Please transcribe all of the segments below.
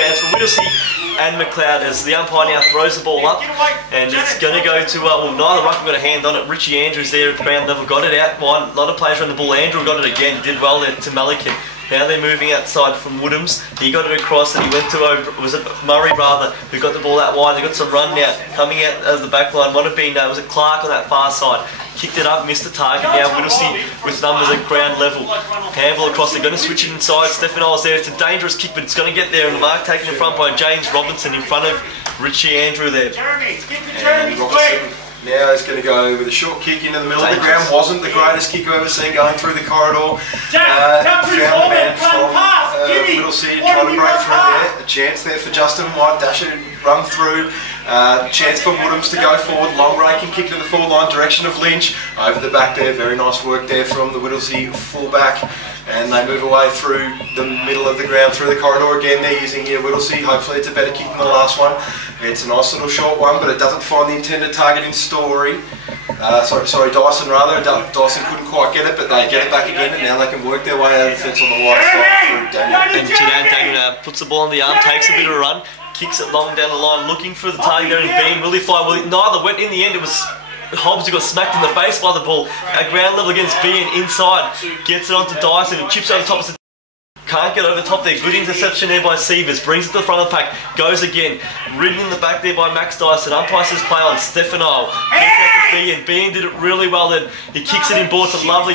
grounds for Whittlesea and Macleod as the umpire now throws the ball up, and it's going to go to, well, neither ruck got a hand on it. Richie Andrews there at the ground level got it out wide. A lot of players around the ball. Andrew got it again, did well there to Macleod. Now they're moving outside from Woodhams. He got it across and he went to, was it Murray rather, who got the ball out wide. They got some run now coming out of the back line. Might have been, was it Clark on that far side. Kicked it up, missed the target. Now Whittlesea with numbers at ground level. Handball across, they're going to switch it inside. Stefano's there. It's a dangerous kick, but it's going to get there. And the mark taken in front by James Robinson in front of Richie Andrew there. And Robinson now is going to go with a short kick into the middle of the ground. Wasn't the greatest kick I've ever seen going through the corridor. Found the man from Whittlesea trying to break through there. A chance there for Justin White. Dasher run through. Chance for Woodhams to go forward. Long raking kick to the forward line direction of Lynch. Over the back there. Very nice work there from the Whittlesea fullback. And they move away through the middle of the ground, through the corridor again. They're using here Whittlesea. Hopefully it's a better kick than the last one. It's a nice little short one, but it doesn't find the intended target in Story. Sorry, Dyson rather. Dyson couldn't quite get it, but they get it back again, and now they can work their way out of the fence on the wide side through Daniel. And Daniel puts the ball on the arm, takes a bit of a run, kicks it long down the line, looking for the target there, and Bean, will he fly? Well, neither went. In the end, it was Hobbs who got smacked in the face by the ball. At ground level against Bean, inside, gets it onto Dyson, and chips over the top. Can't get over the top there. Good interception there by Sievers. Brings it to the front of the pack. Goes again. Ridden in the back there by Max Dyson. Umpires his play on Stefano. Bean did it really well then. He kicks it in board. It's a lovely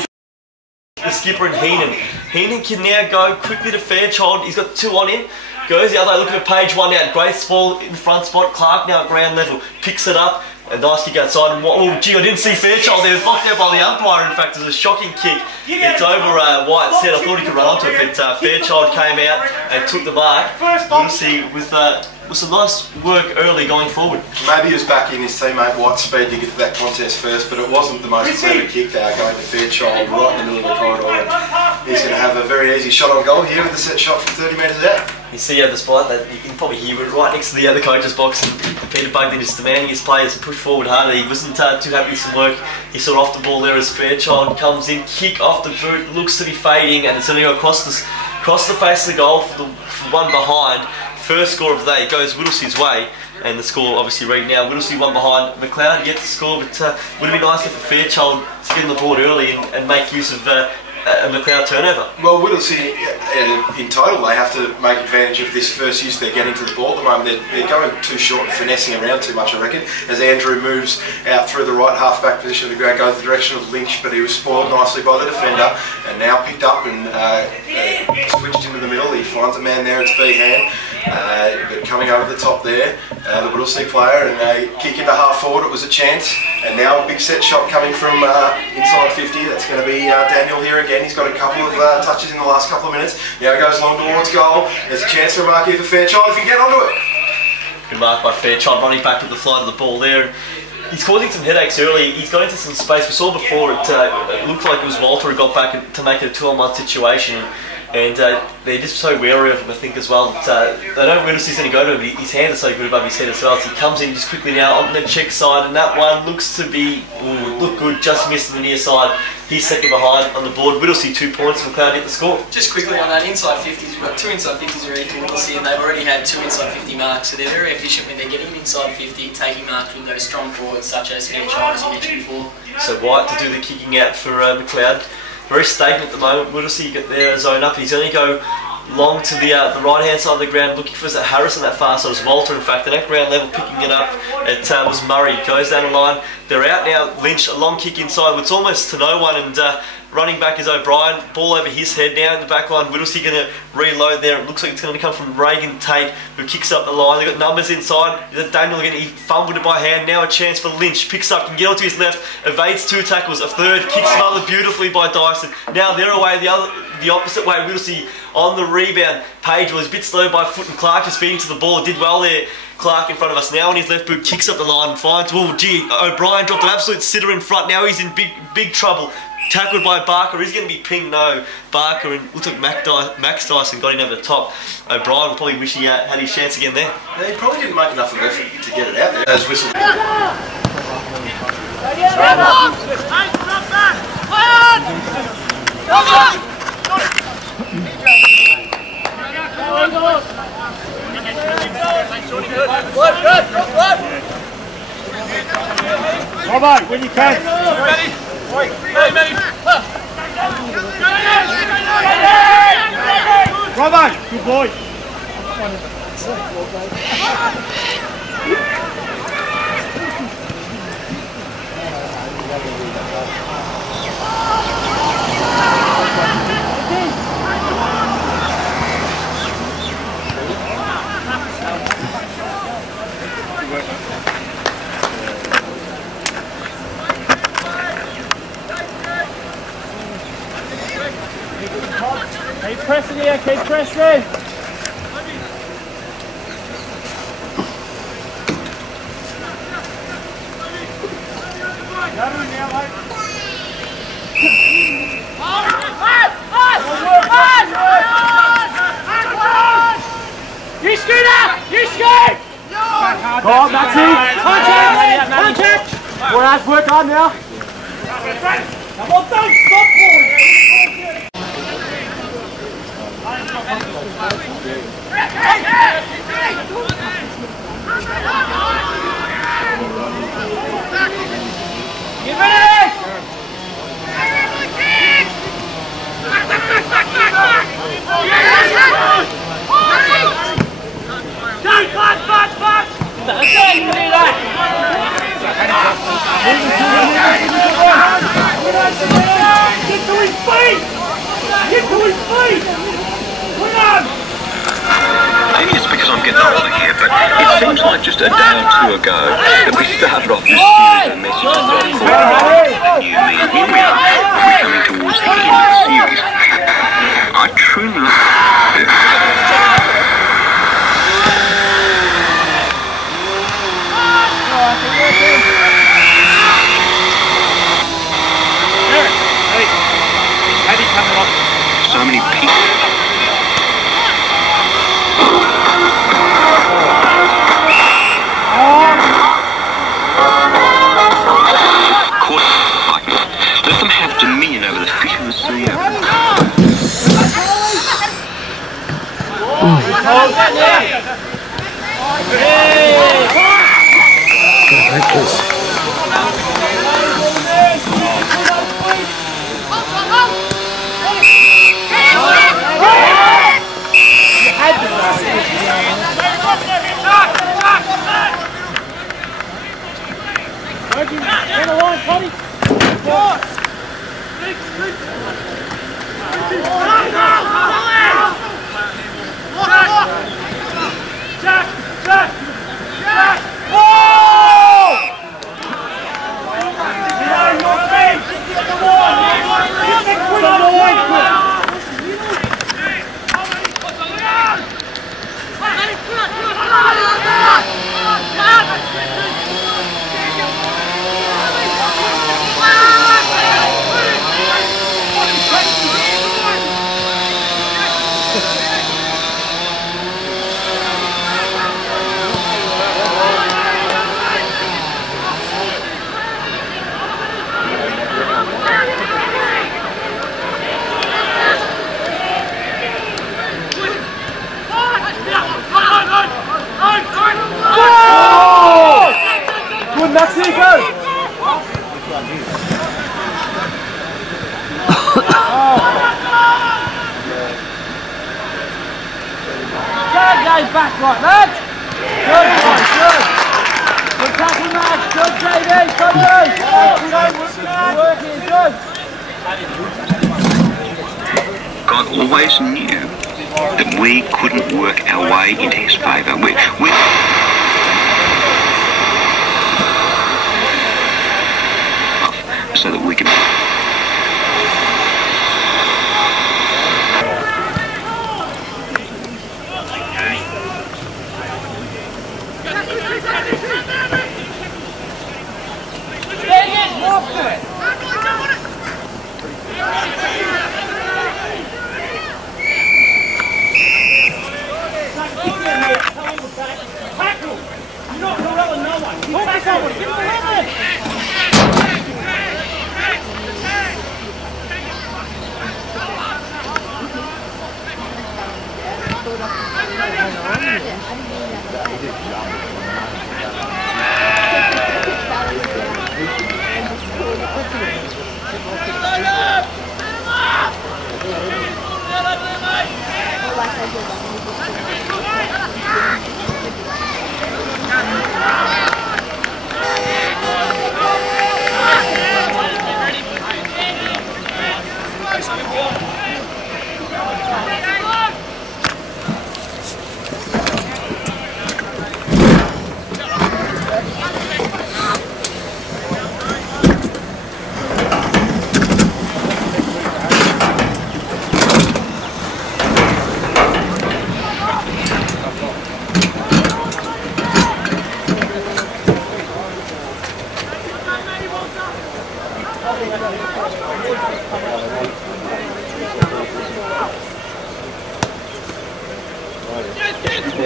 the skipper and Heenan. Heenan can now go quickly to Fairchild. He's got two on him. Goes the other way, looking for page one out. Great ball in the front spot. Clark now at ground level. Picks it up. A nice kick outside, and oh gee, I didn't see Fairchild there. It was blocked out by the umpire. In fact, it was a shocking kick. It's over White's head. I thought he could run onto it, but Fairchild came out and took the mark. Whittlesea with some nice work early going forward. Maybe he was backing his teammate White's speed to get to that contest first, but it wasn't the most clever kick there, going to Fairchild right in the middle of the corridor. And he's going to have a very easy shot on goal here with a set shot from 30 metres out. You see, despite that, you can probably hear it right next to the other coach's box. And Peter Bugden is demanding his players to push forward harder. He wasn't too happy with some work. He saw off the ball there as Fairchild comes in, kick off the boot, looks to be fading, and it's going to go across the face of the goal for the one behind. First score of the day goes Whittlesea's way, and the score obviously right now. Whittlesea one behind. Macleod yet to score, but would have been nice for Fairchild to get on the board early and make use of a Macleod turnover. Well, Whittlesea, in total, they have to make advantage of this first use they're getting to the ball at the moment. They're going too short and finessing around too much, I reckon, as Andrew moves out through the right half-back position of the ground, goes the direction of Lynch, but he was spoiled nicely by the defender, and now picked up and switched into the middle. He finds a man there, it's Behan, but coming over the top there, the Whittlesea player, and they kick into half forward. It was a chance, and now a big set shot coming from inside 50. That's going to be Daniel here again. He's got a couple of touches in the last couple of minutes. Now he goes long towards goal. There's a chance for a mark here for Fairchild if he can get onto it. Good mark by Fairchild, running back with the flight of the ball there. He's causing some headaches early. He's going into some space. We saw before it looked like it was Walter who got back to make it a 2-on-1 situation. And they're just so wary of him, I think, as well. They don't realise he's going to go to him. His hands are so good above his head as well. So he comes in just quickly now on the check side, and that one looks to be, look good, just missed the near side. He's second behind on the board. Whittlesea 2 points, Macleod hit the score. Just quickly on that, inside 50s, we've got 2 inside 50s already for Whittlesea, and they've already had 2 inside 50 marks, so they're very efficient when they're getting inside 50, taking marks with those strong forwards such as Fairchild, as you mentioned before. So White to do the kicking out for Macleod. Very stagnant at the moment. Whittlesea get their zone up. He's going to go long to the right hand side of the ground, looking for Harris on that far side. As Walter, in fact, and at ground level picking it up. It was Murray. Goes down the line. They're out now. Lynch, a long kick inside. It's almost to no one, and running back is O'Brien. Ball over his head now in the back line. Whittlesea going to reload there. It looks like it's going to come from Reagan Tate, who kicks up the line. They've got numbers inside. Daniel again, he fumbled it by hand. Now a chance for Lynch. Picks up, can get onto his left. Evades 2 tackles. A third. Kicks another beautifully by Dyson. Now they're away the opposite way. Whittlesea on the rebound. Page was a bit slow by foot, and Clark is feeding to the ball. Did well there. Clark in front of us now on his left boot, kicks up the line and finds, oh gee, O'Brien dropped an absolute sitter in front. Now he's in big trouble. Tackled by Barker. He's going to be pinged. No, Barker, and looks like Max Dyson got in over the top. O'Brien will probably wish he had his chance again there. Yeah, he probably didn't make enough of an effort to get it out there. As whistle. Bravo, when you can. Bravo, good boy. Keep pressing here, keep pressing. You scoot up! You scoot! Go on, Maxie! Contact! What has work on now? Come on, don't stop, boys! Get ready! Get to his feet! Get to his feet! Come on! Maybe it's because I'm getting older here, but it seems like just a day or two ago that we started off this series of messages on the new me, and here we are, we're coming towards the end of the series. I truly so many people. Let them have dominion over the fish in the sea. Back right, lads! Good, boys, good! Good tackle, lads! Good, JD! Come on! Working, good! God always knew that we couldn't work our way into his favour. So that we can...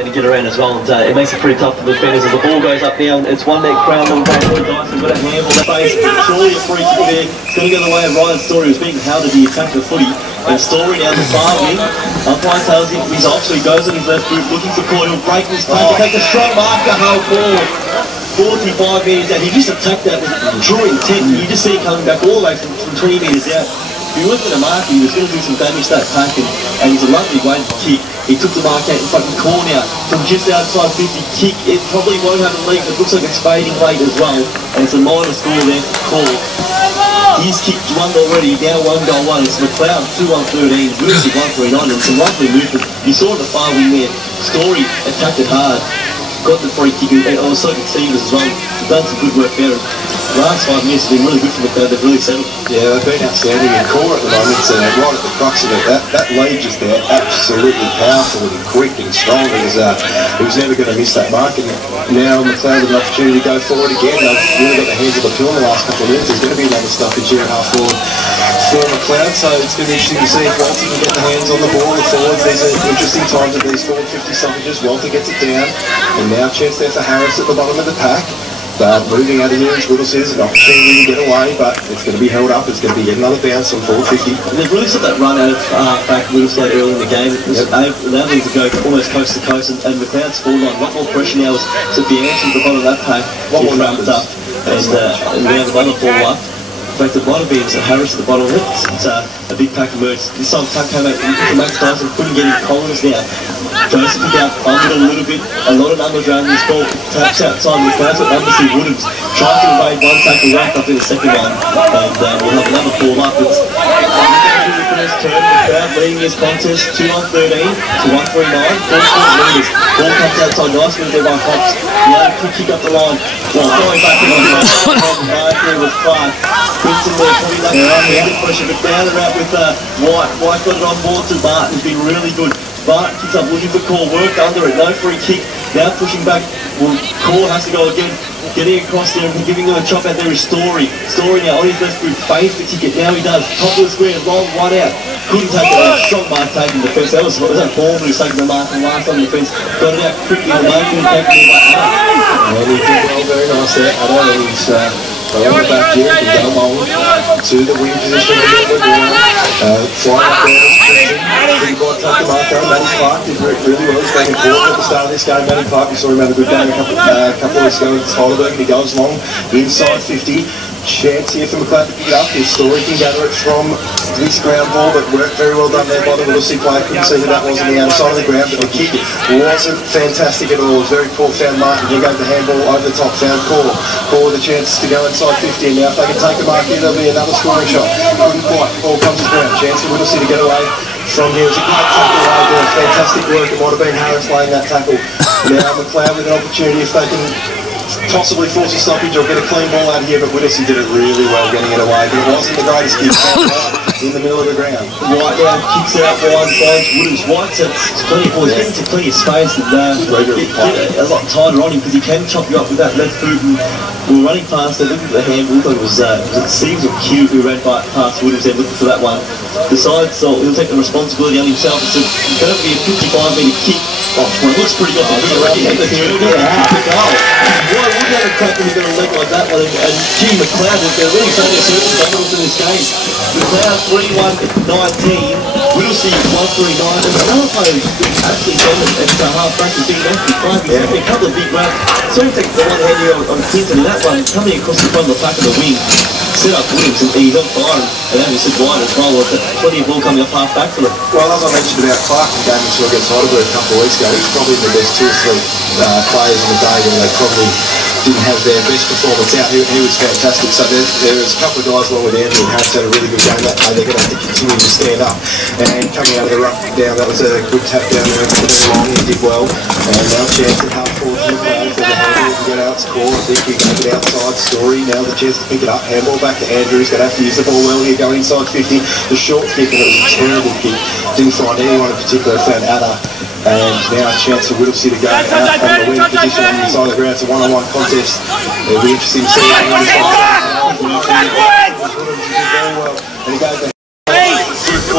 to get around as well, and it makes it pretty tough for the defenders as the ball goes up now, and it's one neck crown on the back of the dice, and got a handle that face, surely a free kick there, it's going to go the way of Ryan Story, who's being hounded the attack the footy, and Story down the far wing, umpire tells him he's off, so he goes on his left boot, looking for Coy, he'll break his pass, take a strong marker, hole forward. 45 metres out, he just attacked that with true intent, you just see it coming back all the way from 20 metres out. If he wasn't going to mark him, he was going to do some damage to that pack, and he's a lovely way to kick. He took the mark out in fucking corner from just outside 50, kick, it probably won't have a leak, it looks like it's fading late as well, and it's a minor score there for Call. He's kicked one already, now 1 goal 1, it's Macleod 2-1-13, Whittlesea 1-3-9, and some lovely movement. You saw the far wing there, Story attacked it hard. Got the free kick, and also Stevens as well. They've done some good work there. Last 5 minutes have been really good for Macleod, they've really settled. Yeah, they've been outstanding in core at the moment, right at the crux of it. That lead just there, absolutely powerful and quick and strong. He was never going to miss that mark, and now Macleod with an opportunity to go forward again. They've really got their hands on the pill in the last couple of minutes. There's going to be another stoppage here at half forward for Macleod, so it's going to be interesting to see if Walter can get the hands on the ball. The forwards, these are interesting times at these forward 50 stoppages. Walter gets it down, and now a chance there for Harris at the bottom of the pack. But moving out of here is Whittlesea, an opportunity to get away, but it's going to be held up. It's going to be yet another bounce on 450. They've really set that run out of back Whittlesea early in the game. It was allowed them to go almost coast to coast, and Macleod's forward line, a lot more pressure now. So the answer at the bottom of that pack is ramped up, and we have another forward. In fact, the bottom beams and Harris at the bottom of it. It's a big pack emerged. This time Tuck came out to Max Dyson, couldn't get his Collins now. Joseph again, under a little bit, a lot of numbers around this ball. Taps outside with Macleod, but numbers see Woodhams. Tries to evade one tackle right up in the second one. And we'll have another 4 up. It's the first turn, Macleod leading his contest 2-1-13 to 1-3-9. 4 leaders. Ball comes outside nicely there by Hops. Now quick kick up the line. Well, going back in the hard there with Clark. Quinton there probably that good pressure, but down the route with White. White got it on board to Martin, who's been really good. Martin kicks up looking for Call, worked under it, no free kick. Now pushing back, well, Call has to go again. Getting across there and giving them a chop out there is Story. Story now on his left foot, face the kick it, now he does. Top of the square, long one out. Couldn't take it, strong mark taking defence. That was that Ball who's taking the mark and last on the defence. Got it out quickly, the mark and taking it back out. And he did well, very nice there. I know he's on the back here, he can go on to the wing position. Flying up there, pretty quite tough to mark down. Matty Clark did really well. He's back and forth at the start of this game. Matty Clark, we saw him have a good game a couple of weeks ago with Heidelberg, and he goes long inside 50. Chance here for Macleod to pick it up. His Story can gather it from this ground ball, but worked very well done there by the Whittlesea player. Couldn't see who that was on the outside of the ground, but the kick wasn't fantastic at all. It was very poor. Found Martin. Here goes the handball over the top. Found Call. Call with a chance to go inside 50, and now if they can take the mark here, there'll be another scoring shot. Couldn't quite. Ball comes to ground. Chance for Whittlesea to get away from here. It was a great tackle right there. Fantastic work. It might have been Harris laying that tackle. Now Macleod with an opportunity if they can possibly force a stoppage or get a clean ball out here, but Whittlesea did it really well getting it away, but it wasn't the greatest kick in the middle of the ground. White now kicks it out wide, finds Woodhams. White's plenty of balls, getting to plenty of space and get a lot tighter on him because he can chop you up with that left foot. And we were running past there, looking at the handball, thought it was Stevens or Q who ran past Woodhams there looking for that one. Decides so he'll take the responsibility on himself. It's going to be a 55-metre kick. Oh, it looks pretty good. Why wouldn't have a crack when he's got a leg like that one? And gee, Macleod, they're really showing a certain dominance in this game. Macleod 31-19, Whittlesea 1-3-9, and another player who's been absolutely dominant at half-back has been off a couple of big runs. So he takes the one hand here on Clinton, and that one coming across the front of the back of the wing. Set up Williams and he's on fire, and then we said wide as well. Plenty of ball coming off half back for them. Well, as I mentioned about Clark in game we saw against Heidelberg a couple of weeks ago, he's probably the best 2 or 3 players on the day when they probably didn't have their best performance out. He was fantastic. So there's a couple of guys along with Andrew and Harris had a really good game that day. They're going to have to continue to stand up. And coming out of the rough down, that was a good tap down there. He did well. And now chance at half forward to the players. There's a handball to get out score. I think he can make it outside. Story now the chance to pick it up. Handball back to Andrew. He's going to have to use the ball well here. Going inside 50. The short kick, and it was a terrible kick. Didn't find anyone in particular. Found Ada. And now a chance for Whittlesea to go out on the wing position on the side of the ground. It's a one-on-one contest. It'll be interesting to see how he goes. And he goes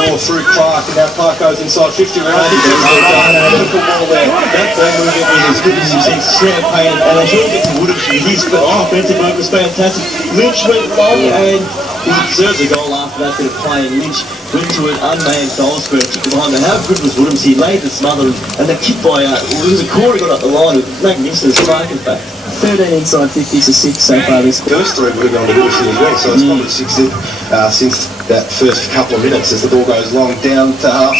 ball through Clark, and now Clark goes inside 50 round. Difficult ball there. That ball movement is as good as you've seen. Champagne, and as you get to Whittlesea, his offensive work was fantastic. Lynch went long, and he deserves a goal after that bit of play, and Lynch went to an unmanned goal square, kicked it behind. But how good was Whittlesea? He laid the smother, and that kick by, it was a Corey got up the line, magnificent strike in fact. 13 inside 50s to 6 so far this quarter. First three would have gone to Whittlesea as well, so it's probably 6 since that first couple of minutes as the ball goes long down to half.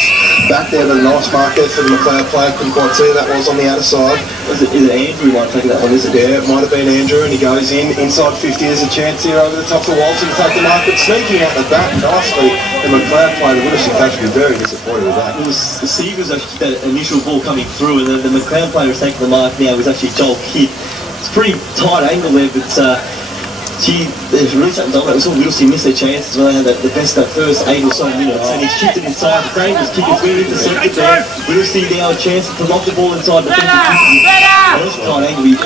Back there, but a nice mark there for the Macleod player. Couldn't quite see that was on the outer side. Is it Andrew might take that one, is it? Yeah, it might have been Andrew, and he goes in inside 50. There's a chance here over the top of Walton to take the mark, but sneaking out the back nicely. The Macleod player, the Whittlesea coach, would be very disappointed with that. It was the Seagulls actually that initial ball coming through, and then the Macleod player has taken the mark now. It was actually Joel Kidd. It's a pretty tight angle there, but there's really something done. We saw Whittlesea miss their chances when they had the best that first 8 or so minutes, and he's shifted inside. The dangerous kick is being intercepted there. Whittlesea now a chance to lock the ball inside the 50. That's a tight angle.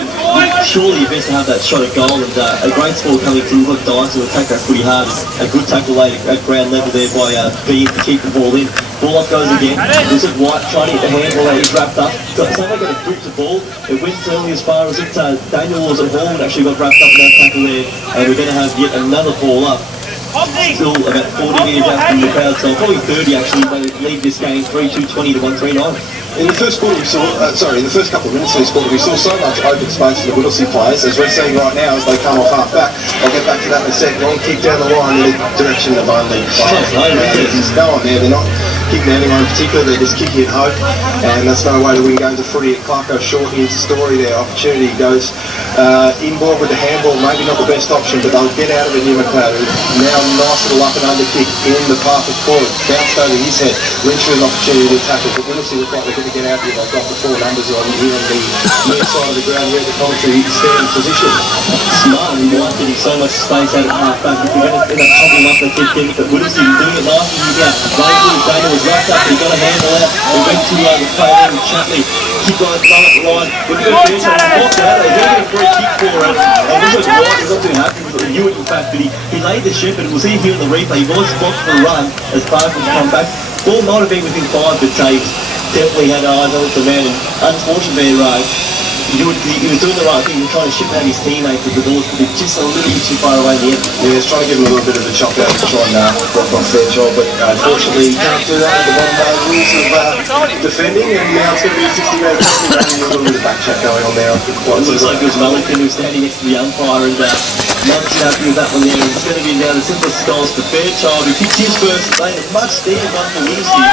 Surely best to have that shot at goal, and a great ball coming to look Dyson will attack that pretty hard. A good tackle later at ground level there by Bean to keep the ball in. Ball up goes again. This is White trying to get the handball that is wrapped up. Someone got a grip to ball. It went only as far as Daniel was at home and actually got wrapped up in that tackle there. And we're going to have yet another ball up. Still about 40 metres out from the crowd, so probably 30 actually. They lead this game 3-2-20 to 139. In the first quarter we saw, in the first couple of minutes of this quarter we saw so much open space for the Whittlesea players, as we're seeing right now as they come off half back. I'll get back to that in a sec. Long kick down the line in the direction of only 5. There's no one there, they're not kicking anyone in particular, they're just kicking it hope, and that's no way to win games of footy. Clark goes short into Story there, opportunity goes inboard with the handball, maybe not the best option, but they'll get out of it near Macleod. Now nice little up and under kick in the path of forward, bounced over his head. Lynch with an opportunity to tackle, but Whittlesea look like they're going to get out here. They've got the 4 numbers on here on the near side of the ground here at the commentary stand position. Smart, and White getting so much space out of half back. If you're going to end up chopping up the 15, but Whittlesea doing it nicely. You got Daniel was wrapped up, he got a handle out, he went to the play and Chatley. Keep on throwing at the line. Look at the finish on the box out. They're going to get a free kick for it. And this was White, he's not too happy with it. Hewitt, in fact, but he laid the ship, and we'll see here in the replay. He was blocked for a run as Parker's come back. Ball might have been within 5, but Taves definitely had eyes on the man, and unfortunately, he was doing the right thing. He was trying to ship out his teammates, but the ball was just a little bit too far away in the end. Yeah, he was trying to give him a little bit of a chop out to try and block off their job, but unfortunately he can't do that with the bottom rules of defending, and now it's going to be a 60-metre penalty, and a little bit of back check going on there. It looks like it was Wellington who was standing next to the umpire, and not too happy with that one there. It's going to be now the simplest goals for Fairchild, who kicked his first. They had a much deeper one for Whittlesea.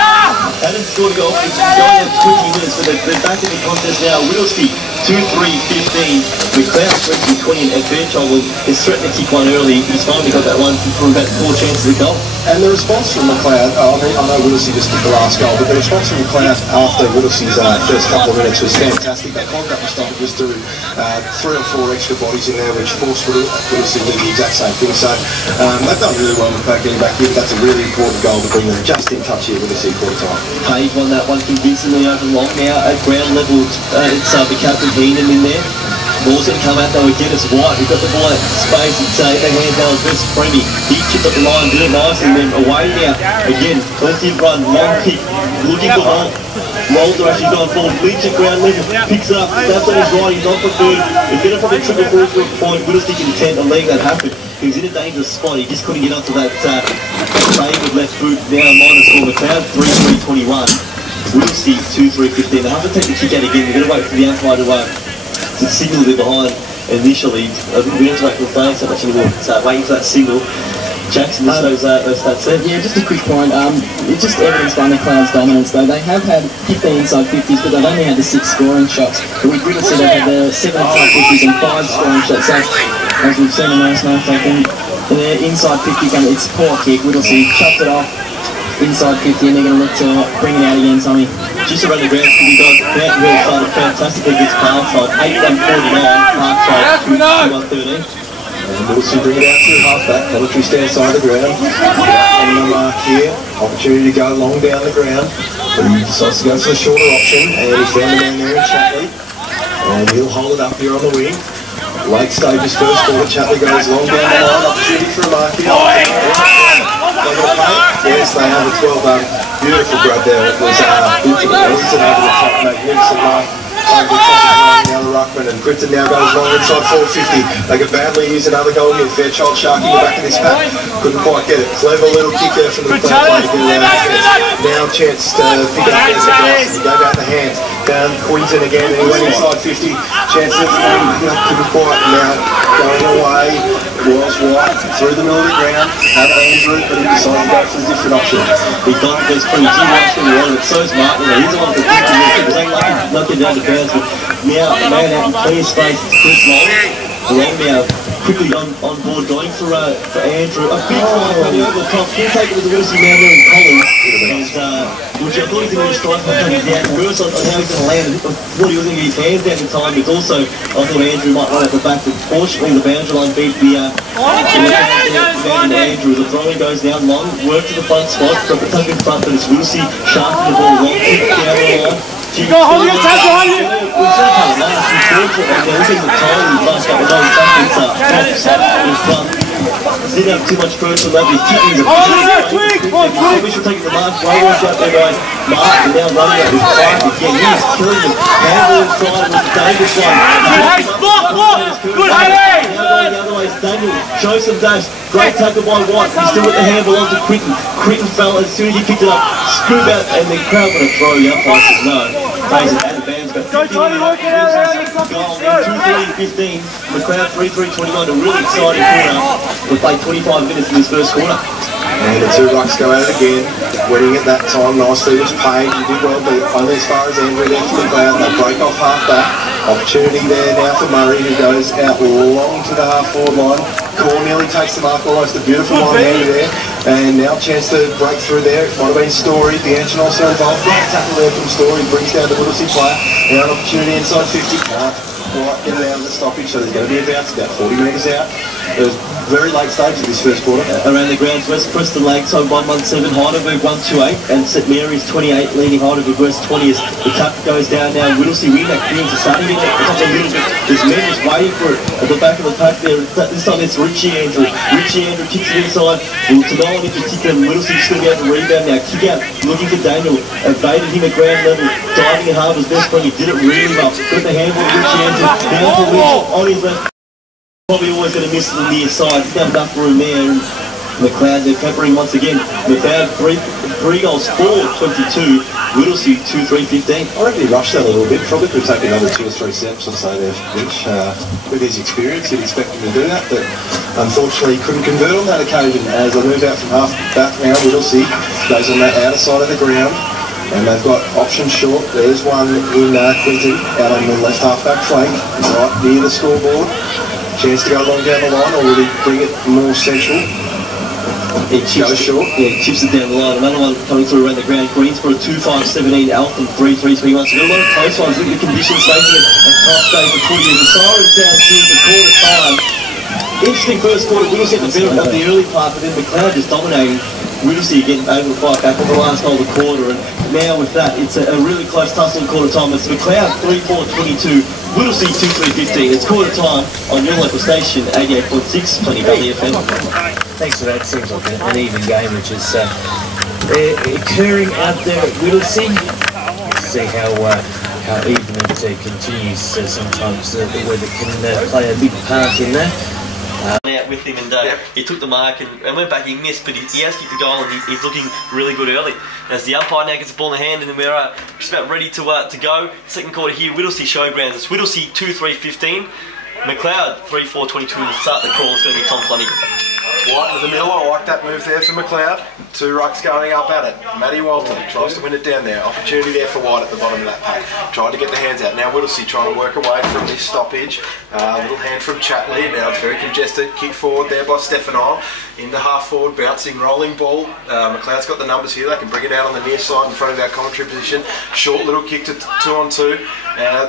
Hadn't scored a goal. It's going on 20 minutes, but they're back in the contest now. Whittlesea 2-3-15. Macleod 20 and Fairchild is threatening to kick one early. He's finally got that one from about 4 chances of goal. And the response from Macleod, I know Whittlesea just kicked the last goal, but the response from Macleod after Whittlesea's first couple of minutes was fantastic. They clogged up the stoppages through 3 or 4 extra bodies in there, which forced Whittlesea to do the exact same thing. So they've done really well with getting back here, but that's a really important goal to bring them just in touch here with Whittlesea quarter time. Page won that one convincingly over long now at ground level. It's the captain Heenan in there. Ball's going to come out though again. It's White. We've got the ball out space. It's in the hands now of Vince Premi. He chipped up the line, did it nicely, and then away now. Again, plenty of run, long kick, looking for home. Rolls are actually going forward. Lynch at ground level, picks up, that's on his right, he's on for third. He's going to probably triple forward for a point. Whittlesea intent on letting that happen. He was in a dangerous spot. He just couldn't get up to that save with left boot. Now minus for Macleod, 3-3-21. Whittlesea 2-3-15. They have to take the kick out again. They're going to wait for the umpire to signal they're behind initially. We don't have to wait for the flag so much anymore. So waiting for that signal. Jackson, those stats there. Yeah, just a quick point. It's just evidence by Macleod's dominance though. They have had 15 inside 50s, but they've only had the 6 scoring shots. But with Whittlesea, they've had the 7 inside 50s and 5 scoring shots. So, as we've seen in last night, and their inside 50 it's a poor kick. Whittlesea chops it off inside 50, and they're going to look to bring it out again, Tommy. Just around the ground, you guys started fantastically against Parkside. 8-1-49, Parkside 2-1-13. And Whittlesea bring it out to half-back, commentary stand side of the ground. On the mark here, opportunity to go long down the ground. But he decides to go for the shorter option, and he's found the man there in Chatley. And he'll hold it up here on the wing. Late stages, first quarter, Chatley goes long down the line, opportunity for a mark here. Yes, they have. It's well done. Beautiful grab there. It was Whittlesea over the top, magnificent mark. Over the top of the other ruckman, and Quinton now goes long inside 450. They could badly use another goal here. Fairchild Sharky in the back of this pack. Couldn't quite get it. Clever little kick there from the player to get it out. Now a chance to pick it up as a box. He gave out the hands. Down Quinton again, and he went inside 50. Chance to pick it up, couldn't quite. Now going away was White through the middle of the ground. Had Andrew, but he decided to go for a different option. He got the best pretty Jim Walsh in the water, but so smart. He's the one that thinks he's lucky down the bounce. But now, man out in clear space, it's Chris Long now quickly on board, going for Andrew. A big one running over the top. He'll take it with the Whittlesea man there in Collins. Which I thought he was going to strike by coming down. First on how he's going to land. I thought he was going to get his hands down in time, but also I thought Andrew might run at the back. But fortunately, the boundary line beat the Andrew. The throwing goes down long, work to the front spot, got the tuck in front, but it's Whittlesea sharking the ball long, kick down the line. Go hold it, tag behind you! Didn't have too much personal love. His kicking is a we should take the mark. Way was out there by Mark, and now running out his fight again. He's killing him. Handle inside was a dangerous one. Good Harry! Now going the other way is Daniel. Show some dash. Great tackle by White. He's still with the handle onto Quinton. Quinton fell as soon as he picked it up. Scoop out, and the crowd would have thrown. The umpire says no. Plays it out of bounds. Go Tony, work it out there. Goal in 2-3-15. Macleod 3-3-21. A really exciting quarter. We played 25 minutes in this first quarter. And the two rucks go out again, winning at that time nicely was Page. He did well, but only as far as Andrew there for Macleod. They break off half back. Opportunity there now for Murray, who goes out long to the half-forward line. Core nearly takes the mark, almost a beautiful one-hander there. And now a chance to break through there. It might have been Story. The engine also involved. Great tackle there from Story. Brings down the Whittlesea player. Now an opportunity inside 50. Can't quite get it out of the stoppage, so there's going to be a bounce about 40 metres out. It was very late stage of this first quarter. Around the grounds, West Preston Lakes on 117, Heidelberg 128, and St Mary's 28, leading Heidelberg West 20 as the tap goes down now. Whittlesea win that game to starting it up a little bit. There's men just waiting for it at the back of the pack there. This time it's Richie Andrew. Richie Andrew kicks it inside. Well, to no one in particular, Whittlesea just going to be able to rebound now. Kick out, looking for Daniel. Evaded him at ground level. Diving at Harbour's best friend. He did it really well. Got the handball of Richie Andrew. Down to Mitchell on his left. Probably always going to miss the near side. Didn't have enough room there. And Macleod, they're peppering once again. Macleod, three goals, 4-22. Whittlesea, 2-3-15. I reckon he rushed that a little bit. Probably could take another 2 or 3 steps or so there, which with his experience, you'd expect him to do that. But unfortunately, he couldn't convert on that occasion. As I moved out from half back now, Whittlesea goes on that outer side of the ground. And they've got options short. There's one in Quinton out on the left half-back flank, right near the scoreboard. Chance to go long down the line, or will he bring it more central? It chips short. Yeah, chips it down the line. Another one coming through around the ground. Greensboro 2-5-17, Alton 3-3-21. So a lot of close ones. Look at the conditions making it a tough day for footy. The sirens down here for quarter time. Interesting first quarter. Whittlesea at the middle of the early part, but then Macleod just dominating. Whittlesea getting able to fight back on the last goal of the quarter, and now with that, it's a really close tussle in quarter time. It's Macleod 3-4-22, Whittlesea 2-3-15. It's quarter time on your local station, 88.6, Plenty Valley FM. Thanks for that. Seems like an even game, which is occurring out there at Whittlesea. See how even it continues. Sometimes the weather can play a big part in that. Out with him, and he took the mark and went back. He missed, but he has kicked the goal, and he's looking really good early. As the umpire now gets the ball in the hand, and we're just about ready to go. Second quarter here, Whittlesea Showgrounds. It's Whittlesea 2-3-15, Macleod 3-4-22 to start the call. It's going to be Tom Flanagan. White to the middle. I like that move there for Macleod. Two rucks going up at it. Matty Walton tries to win it down there. Opportunity there for White at the bottom of that pack. Tried to get the hands out. Now Whittlesea trying to work away from this stoppage. Little hand from Chatley. Now it's very congested. Kick forward there by Stefano. In the half forward, bouncing, rolling ball. Macleod's got the numbers here. They can bring it out on the near side in front of our commentary position. Short little kick to 2-on-2.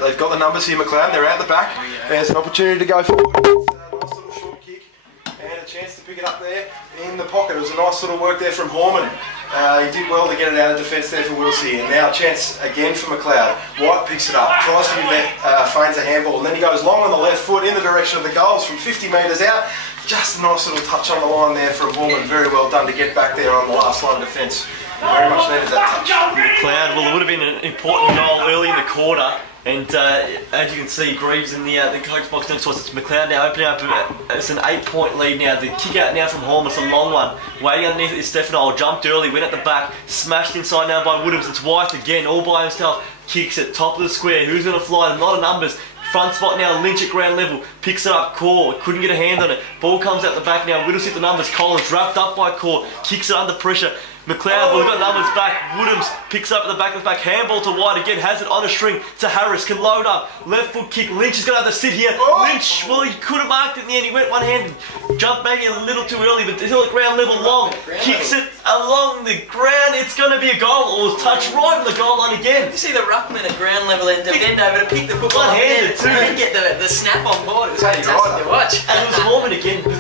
They've got the numbers here, Macleod. They're out the back. There's an opportunity to go forward. Nice little short kick. And a chance to pick it up there in the pocket. It was a nice little work there from Horman. He did well to get it out of defence there for Whittlesea. And now a chance again for Macleod. White picks it up, tries to give that, feigns a handball, and then he goes long on the left foot in the direction of the goals from 50 metres out. Just a nice little touch on the line there for a ball, and very well done to get back there on the last line of defence. Very much needed that touch. Macleod, well, it would have been an important goal early in the quarter. And as you can see, Greaves in the coach box next to us. It's Macleod now opening up. It's an 8-point lead now. The kick out now from Horn. It's a long one. Waiting underneath it is Stefano. Jumped early, went at the back, smashed inside now by Woodhams. It's White again, all by himself. Kicks it, top of the square. Who's going to fly? A lot of numbers. Front spot now, Lynch at ground level. Picks it up, Core. Couldn't get a hand on it. Ball comes out the back now. Whittlesea hit the numbers. Collins wrapped up by Core. Kicks it under pressure. Macleod, well, we've got numbers back. Woodhams picks up at the back of the back. Handball to White again. Has it on a string to Harris. Can load up. Left foot kick. Lynch is going to have to sit here. Lynch, well, he could have marked it in the end. He went one-handed. Jumped maybe a little too early, but still at ground level long. Kicks it along the ground. It's going to be a goal. Or touch right on the goal line again. You see the ruckman at ground level and to bend over to pick the football one-handed too. And get the snap on board. It was fantastic to watch. And it was Horman again with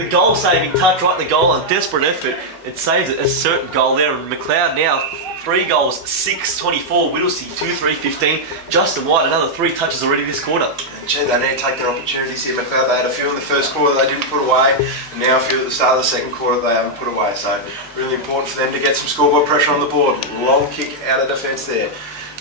the goal-saving touch right in the goal line. Desperate effort. It saves a certain goal there. And Macleod now 3 goals, 6-24. Whittlesea 2-3-15. Justin White another 3 touches already this quarter. And gee, they need to take their opportunities here. Macleod, they had a few in the first quarter they didn't put away, and now a few at the start of the second quarter they haven't put away. So really important for them to get some scoreboard pressure on the board. Long kick out of defence there.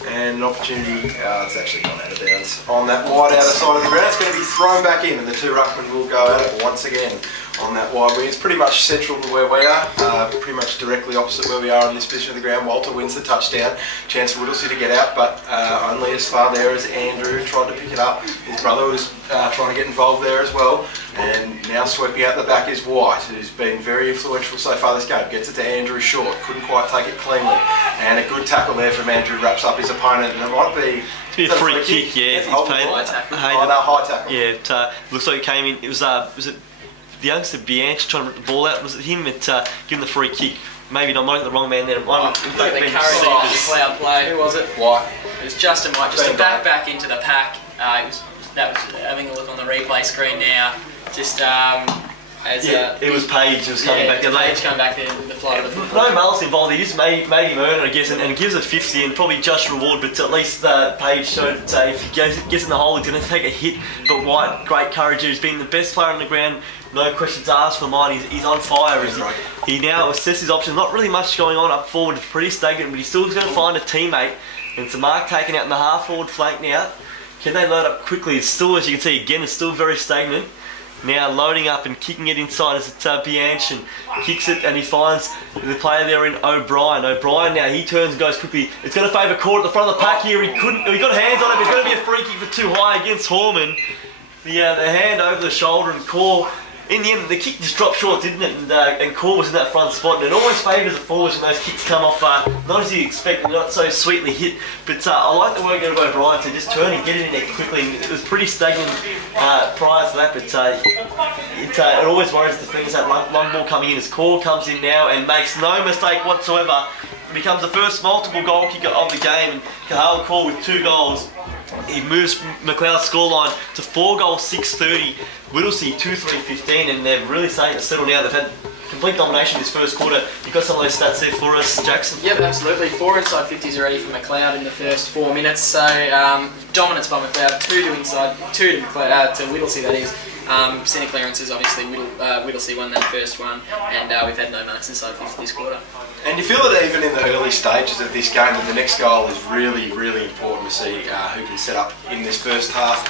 And an opportunity, it's actually gone out of bounds. On that wide outer side of the ground, it's going to be thrown back in, and the 2 ruckmen will go out once again on that wide wing. It's pretty much central to where we are, pretty much directly opposite where we are in this position of the ground. Walter wins the touchdown. Chance for Whittlesea to get out, but only as far there as Andrew tried to pick it up. His brother was trying to get involved there as well. And now sweeping out the back is White, who's been very influential so far this game. Gets it to Andrew short, couldn't quite take it cleanly. And a good tackle there from Andrew, wraps up his opponent, and it might be... It's a free kick, yeah. He's paid. High tackle. Yeah, it looks like it came in. It was it the youngster Bianchi trying to rip the ball out? Was it him that gave him the free kick? Maybe not, might have the wrong man there. In fact, the Macleod play. Who was it? White. It was Justin White, just to back into the pack. That was having a look on the replay screen now. Just it was Page who was coming back. Page coming back there with the flight of the football. No malice involved. He just made him earn it, I guess, and gives a 50 and probably just reward. But at least Page showed if he gets in the hole, he's going to take a hit. But White, great courage. He's been the best player on the ground. No questions asked for mine. He's on fire. He now assesses his options. Not really much going on up forward. It's pretty stagnant, but he's still going to find a teammate. And it's a mark taken out in the half forward flank now. Can they load up quickly? It's still, as you can see, again, it's still very stagnant. Now loading up and kicking it inside as it's Bianchi, and kicks it, and he finds the player there in O'Brien. O'Brien now, he turns and goes quickly. It's going to favour Court at the front of the pack here. He got hands on it, but it's going to be a free kick for too high against Horman. The hand over the shoulder, and Core, in the end, the kick just dropped short, didn't it? And Core was in that front spot, and it always favours the forwards when those kicks come off, not as you expect, not so sweetly hit. But I like the work of O'Brien to just turn and get it in there quickly. And it was pretty stagnant prior to that, but it always worries the defenders, that long ball coming in as Core comes in now and makes no mistake whatsoever. It becomes the first multiple goal kicker of the game, and Cahill Core with 2 goals. He moves Macleod's scoreline to 4 goals, 6-30. Whittlesea 2-3-15, and they're really starting to settle now. They've had complete domination this first quarter. You've got some of those stats there for us, Jackson. Yep, absolutely. 4 inside 50s already for Macleod in the first 4 minutes. So dominance by Macleod, 2 to inside, 2 to to Whittlesea, that is. Centre clearances, obviously, Whittlesea won that first one, and we've had no marks inside 50 this quarter. And you feel that even in the early stages of this game, that the next goal is really, really important to see who can set up in this first half.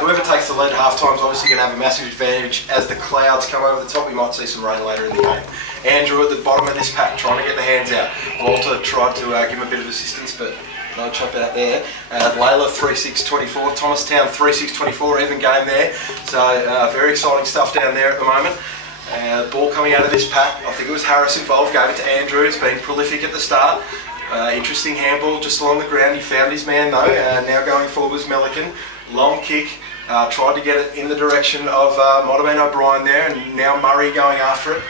Whoever takes the lead at half time is obviously going to have a massive advantage. As the clouds come over the top, we might see some rain later in the game. Andrew at the bottom of this pack, trying to get the hands out. Walter tried to give him a bit of assistance, but no chop out there. Layla 3-6-24, Thomastown 3-6-24, even game there. So very exciting stuff down there at the moment. Ball coming out of this pack, I think it was Harris involved, gave it to Andrew. He's been prolific at the start. Interesting handball just along the ground. He found his man though. Now going forward was Melican. Long kick, tried to get it in the direction of might have been O'Brien there, and now Murray going after it.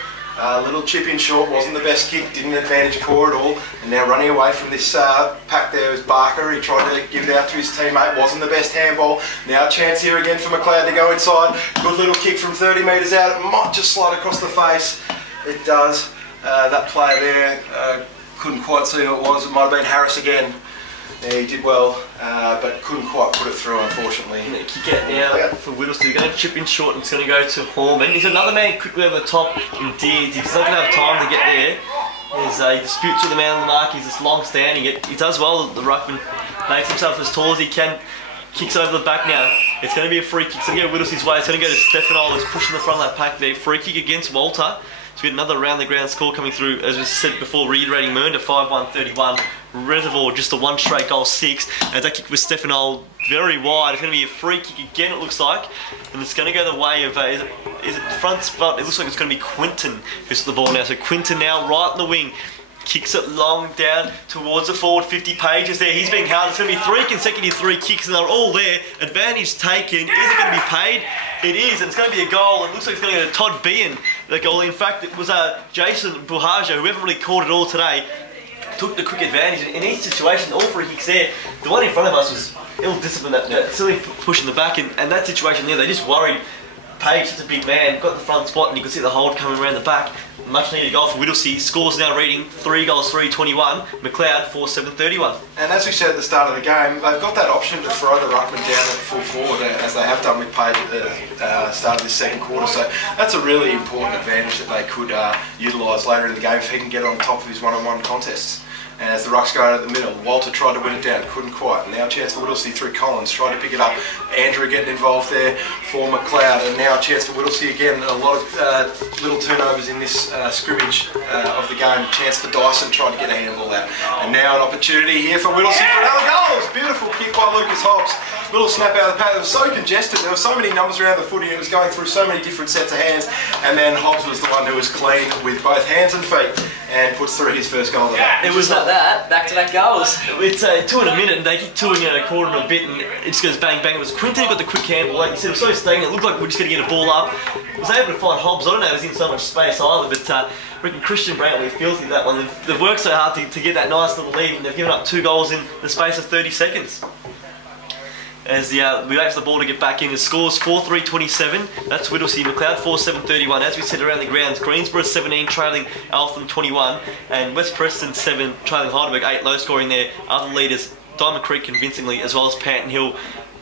Little chip in short, wasn't the best kick, didn't advantage Core at all. And now running away from this pack there is Barker. He tried to give it out to his teammate, wasn't the best handball. Now a chance here again for Macleod to go inside. Good little kick from 30 metres out, it might just slide across the face. It does. That player there, couldn't quite see who it was. It might have been Harris again. Yeah, he did well, but couldn't quite put it through, unfortunately. Kick out now for Whittlesea. They're going to chip in short and it's going to go to Horman. He's another man quickly over the top in Deeds. He's not going to have time to get there. He disputes with the man on the mark. He's just long standing. He does well. The ruckman makes himself as tall as he can. Kicks over the back now. It's going to be a free kick. It's going to go Whittlesea's way. It's going to go to Stefano, who's pushing the front of that pack there. Free kick against Walter. So we had another round the ground score coming through, as we said before, reiterating Mernda 5-1-31. Reservoir just a one straight goal 6. And that kick with Stefano very wide. It's going to be a free kick again, it looks like. And it's going to go the way of, is it the front spot? It looks like it's going to be Quinton who's the ball now. So Quinton now right in the wing. Kicks it long down towards the forward 50 pages there. He's being held. It's going to be 3 consecutive 3 kicks and they're all there. Advantage taken. Is it going to be paid? It is, and it's going to be a goal. It looks like it's going to go to Todd Bean, the goal. In fact, it was Jason Buhaja, who haven't really caught it all today, took the quick advantage. In each situation, all 3 kicks there. The one in front of us was ill-disciplined, that silly push in the back, and that situation there, they just worried. Page, such a big man, got the front spot and you could see the hold coming around the back. Much needed goal for Whittlesea. Scores now reading 3 goals 3-21. Macleod 4-7-31. And as we said at the start of the game, they've got that option to throw the ruckman down at full forward, as they have done with Page at the start of this second quarter. So that's a really important advantage that they could utilise later in the game if he can get on top of his one-on-one contests. And as the ruck's going at the middle, Walter tried to win it down, couldn't quite. And now a chance for Whittlesea through Collins, tried to pick it up. Andrew getting involved there for Macleod, and now a chance for Whittlesea again. A lot of little turnovers in this scrimmage of the game. Chance for Dyson trying to get a handball out. And now an opportunity here for Whittlesea for another goal. It's a beautiful kick by Lucas Hobbs. Little snap out of the pack. It was so congested. There were so many numbers around the footy. It was going through so many different sets of hands. And then Hobbs was the one who was clean with both hands and feet and puts through his first goal. It was like that, back-to-back goals. It's 2 in a minute, and they kick 2 in a quarter of a bit, and it just goes bang bang. It was Quinton who got the quick handball. Like you said, it was so stagnant. It looked like we were just going to get a ball up. I was able to find Hobbs. I don't know if he was in so much space either, but I reckon Christian Brantley filthy that one. They've worked so hard to get that nice little lead, and they've given up 2 goals in the space of 30 seconds. As we wait for the ball to get back in, the score's 4-3-27. That's Whittlesea. Macleod 4-7-31. As we said around the grounds, Greensboro 17 trailing Eltham 21, and West Preston 7 trailing Heidelberg 8. Low scoring there. Other leaders, Diamond Creek convincingly, as well as Panton Hill,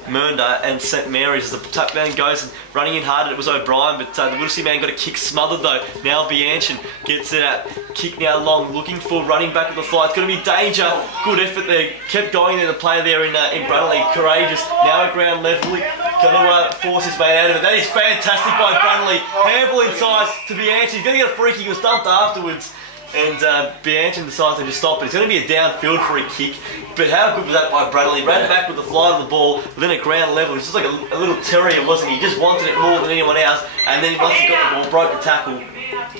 Mernda and St Mary's. As the tap man goes and running in hard, and it was O'Brien, but the Whittlesea man got a kick smothered though. Now Bianchin gets it at kick now long, looking for running back of the fly. It's going to be danger. Good effort there. Kept going there. The player there in Brunley, courageous. Now at ground level, going to force his man out of it. That is fantastic by Brunley. Handball inside to Bianchin. He's going to get a free kick. He was dumped afterwards. And Bianchin decides to just stop it. It's going to be a downfield free kick. But how good was that by Bradley? Ran back with the fly on the ball, but then at ground level, he was just like a little terrier, wasn't he? He just wanted it more than anyone else. And then once he got the ball, broke the tackle,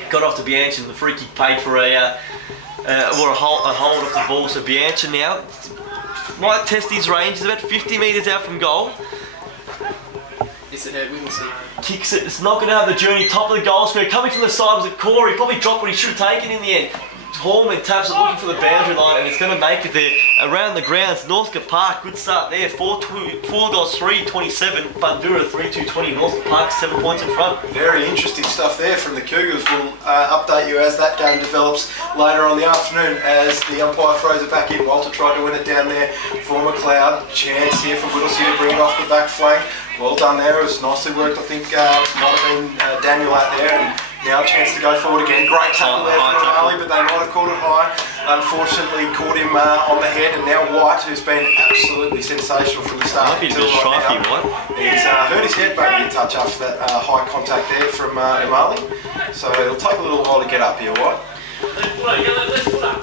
got off to Bianchin. The free kick paid for a hold off the ball. So Bianchin now might test his range. He's about 50 metres out from goal. It's a head, we will see. Kicks it. It's not going to have the journey. Top of the goal square. Coming from the side was a Corey. Probably dropped what he should have taken in the end. Horman taps it, looking for the boundary line, and it's going to make it there around the grounds. Northcote Park, good start there. 4 goals 3-27. Bandura 3-2-20. Northcote Park 7 points in front. Very interesting stuff there from the Cougars. We'll update you as that game develops later on the afternoon as the umpire throws it back in. Walter tried to win it down there for Macleod. Chance here for Whittlesea to bring it off the back flank. Well done there. It was nicely worked. I think might have been Daniel out there. And now a chance to go forward again. Great tackle there from O'Malley, but they might have caught it high. Unfortunately, caught him on the head, and now White, who's been absolutely sensational from the start. Might be a bit strifey, White. He's hurt his head maybe a touch after that high contact there from O'Malley. So it'll take a little while to get up here, White.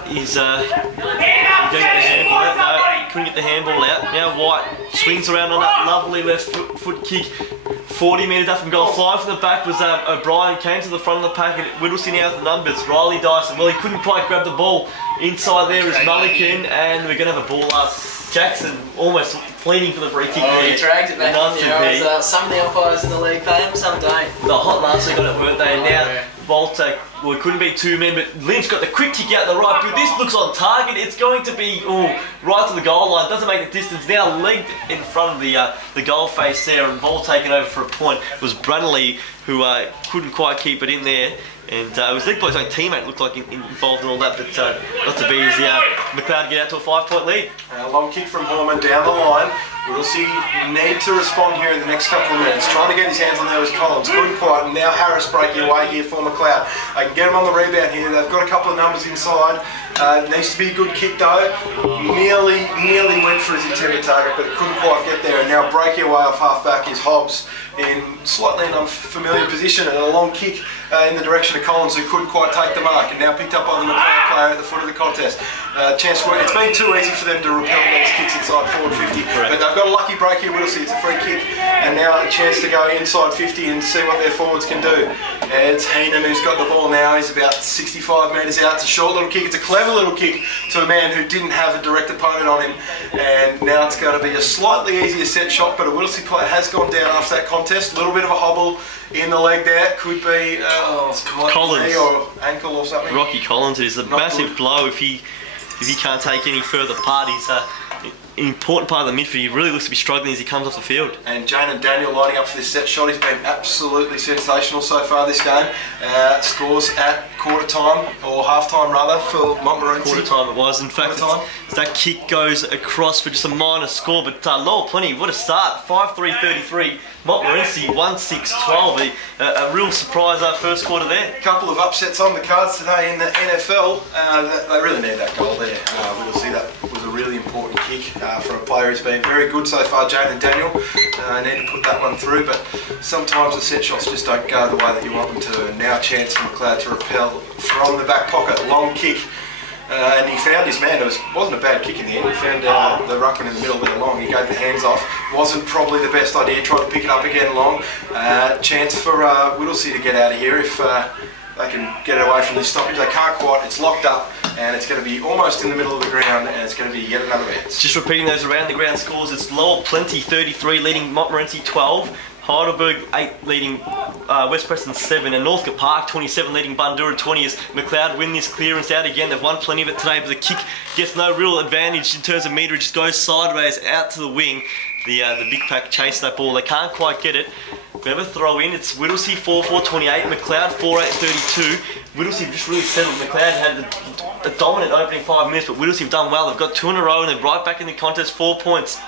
He's getting the handball out. No, couldn't get the handball out. Now White swings around on that lovely left foot kick. 40 metres up from goal. Flying from the back was O'Brien. Came to the front of the pack, and Whittlesea now with the numbers. Riley Dyson. Well, he couldn't quite grab the ball. Inside there is Mullican, and we're going to have a ball up. Jackson almost pleading for the free kick there. He dragged it back in there. Some of the umpires in the league pay him, some don't. The hot last week got it, weren't they? Now Walter well, it couldn't be 2 men, but Lynch got the quick kick out the right boot. This looks on target. It's going to be right to the goal line. Doesn't make the distance. Now legged in front of the goal face there, and ball taken over for a point. It was Brunley who couldn't quite keep it in there. And it was legged by his own teammate, looked like involved in all that, but not to be as Macleod get out to a 5-point lead. A long kick from Horman down the line. Whittlesea need to respond here in the next couple of minutes. Trying to get his hands on there was Collins. Couldn't quite. And now Harris breaking away here for Macleod. They can get him on the rebound here. They've got a couple of numbers inside. Needs to be a good kick though. Nearly went for his intended target, but couldn't quite get there. And now breaking away off half-back is Hobbs in slightly an unfamiliar position, and a long kick in the direction of Collins, who couldn't quite take the mark, and now picked up by the Macleod player at the foot of the contest. Chance for it's been too easy for them to repel these kicks inside forward 50, but they've got a lucky break here. Whittlesea, it's a free kick, and now a chance to go inside 50 and see what their forwards can do. And it's Heenan who's got the ball now. He's about 65 metres out. It's a short little kick. It's a clever little kick to a man who didn't have a direct opponent on him, and now it's going to be a slightly easier set shot, but a Whittlesea player has gone down after that contest. A little bit of a hobble in the leg there. Could be Collins knee or ankle or something. Rocky Collins. It is a massive blow if he can't take any further part. He's an important part of the midfield. He really looks to be struggling as he comes off the field. And Jane and Daniel lining up for this set shot. He's been absolutely sensational so far this game. Scores at quarter time, or half time rather, for Montmorency. Quarter time it was. In fact, that kick goes across for just a minor score, but Lowell Plenty, what a start. 5-3-33. Montmorency 1-6-12. A real surprise first quarter there. Couple of upsets on the cards today in the NFL. They really need that goal there. We'll see that was a really important kick for a player who's been very good so far, Jane and Daniel. Need to put that one through, but sometimes the set shots just don't go the way that you want them to. And now a chance for Macleod to repel from the back pocket. Long kick. And he found his man. It wasn't a bad kick in the end. He found the ruckman in the middle there long. He gave the hands off. Wasn't probably the best idea. Tried to pick it up again long. Chance for Whittlesea to get out of here if they can get away from this stoppage. They can't quite. It's locked up, and it's going to be almost in the middle of the ground, and it's going to be yet another bounce. Just repeating those around the ground scores. It's Lowell Plenty 33 leading Montmorency 12. Heidelberg 8 leading West Preston 7, and Northcote Park 27 leading Bundoora 20 as Macleod win this clearance out again. They've won plenty of it today, but the kick gets no real advantage in terms of metre. It just goes sideways out to the wing. The big pack chase that ball. They can't quite get it. We have a throw in. It's Whittlesea 4-4-28, Macleod 4-8-32. Whittlesea just really settled. Macleod had a dominant opening 5 minutes, but Whittlesea have done well. They've got 2 in a row and they're right back in the contest, 4 points.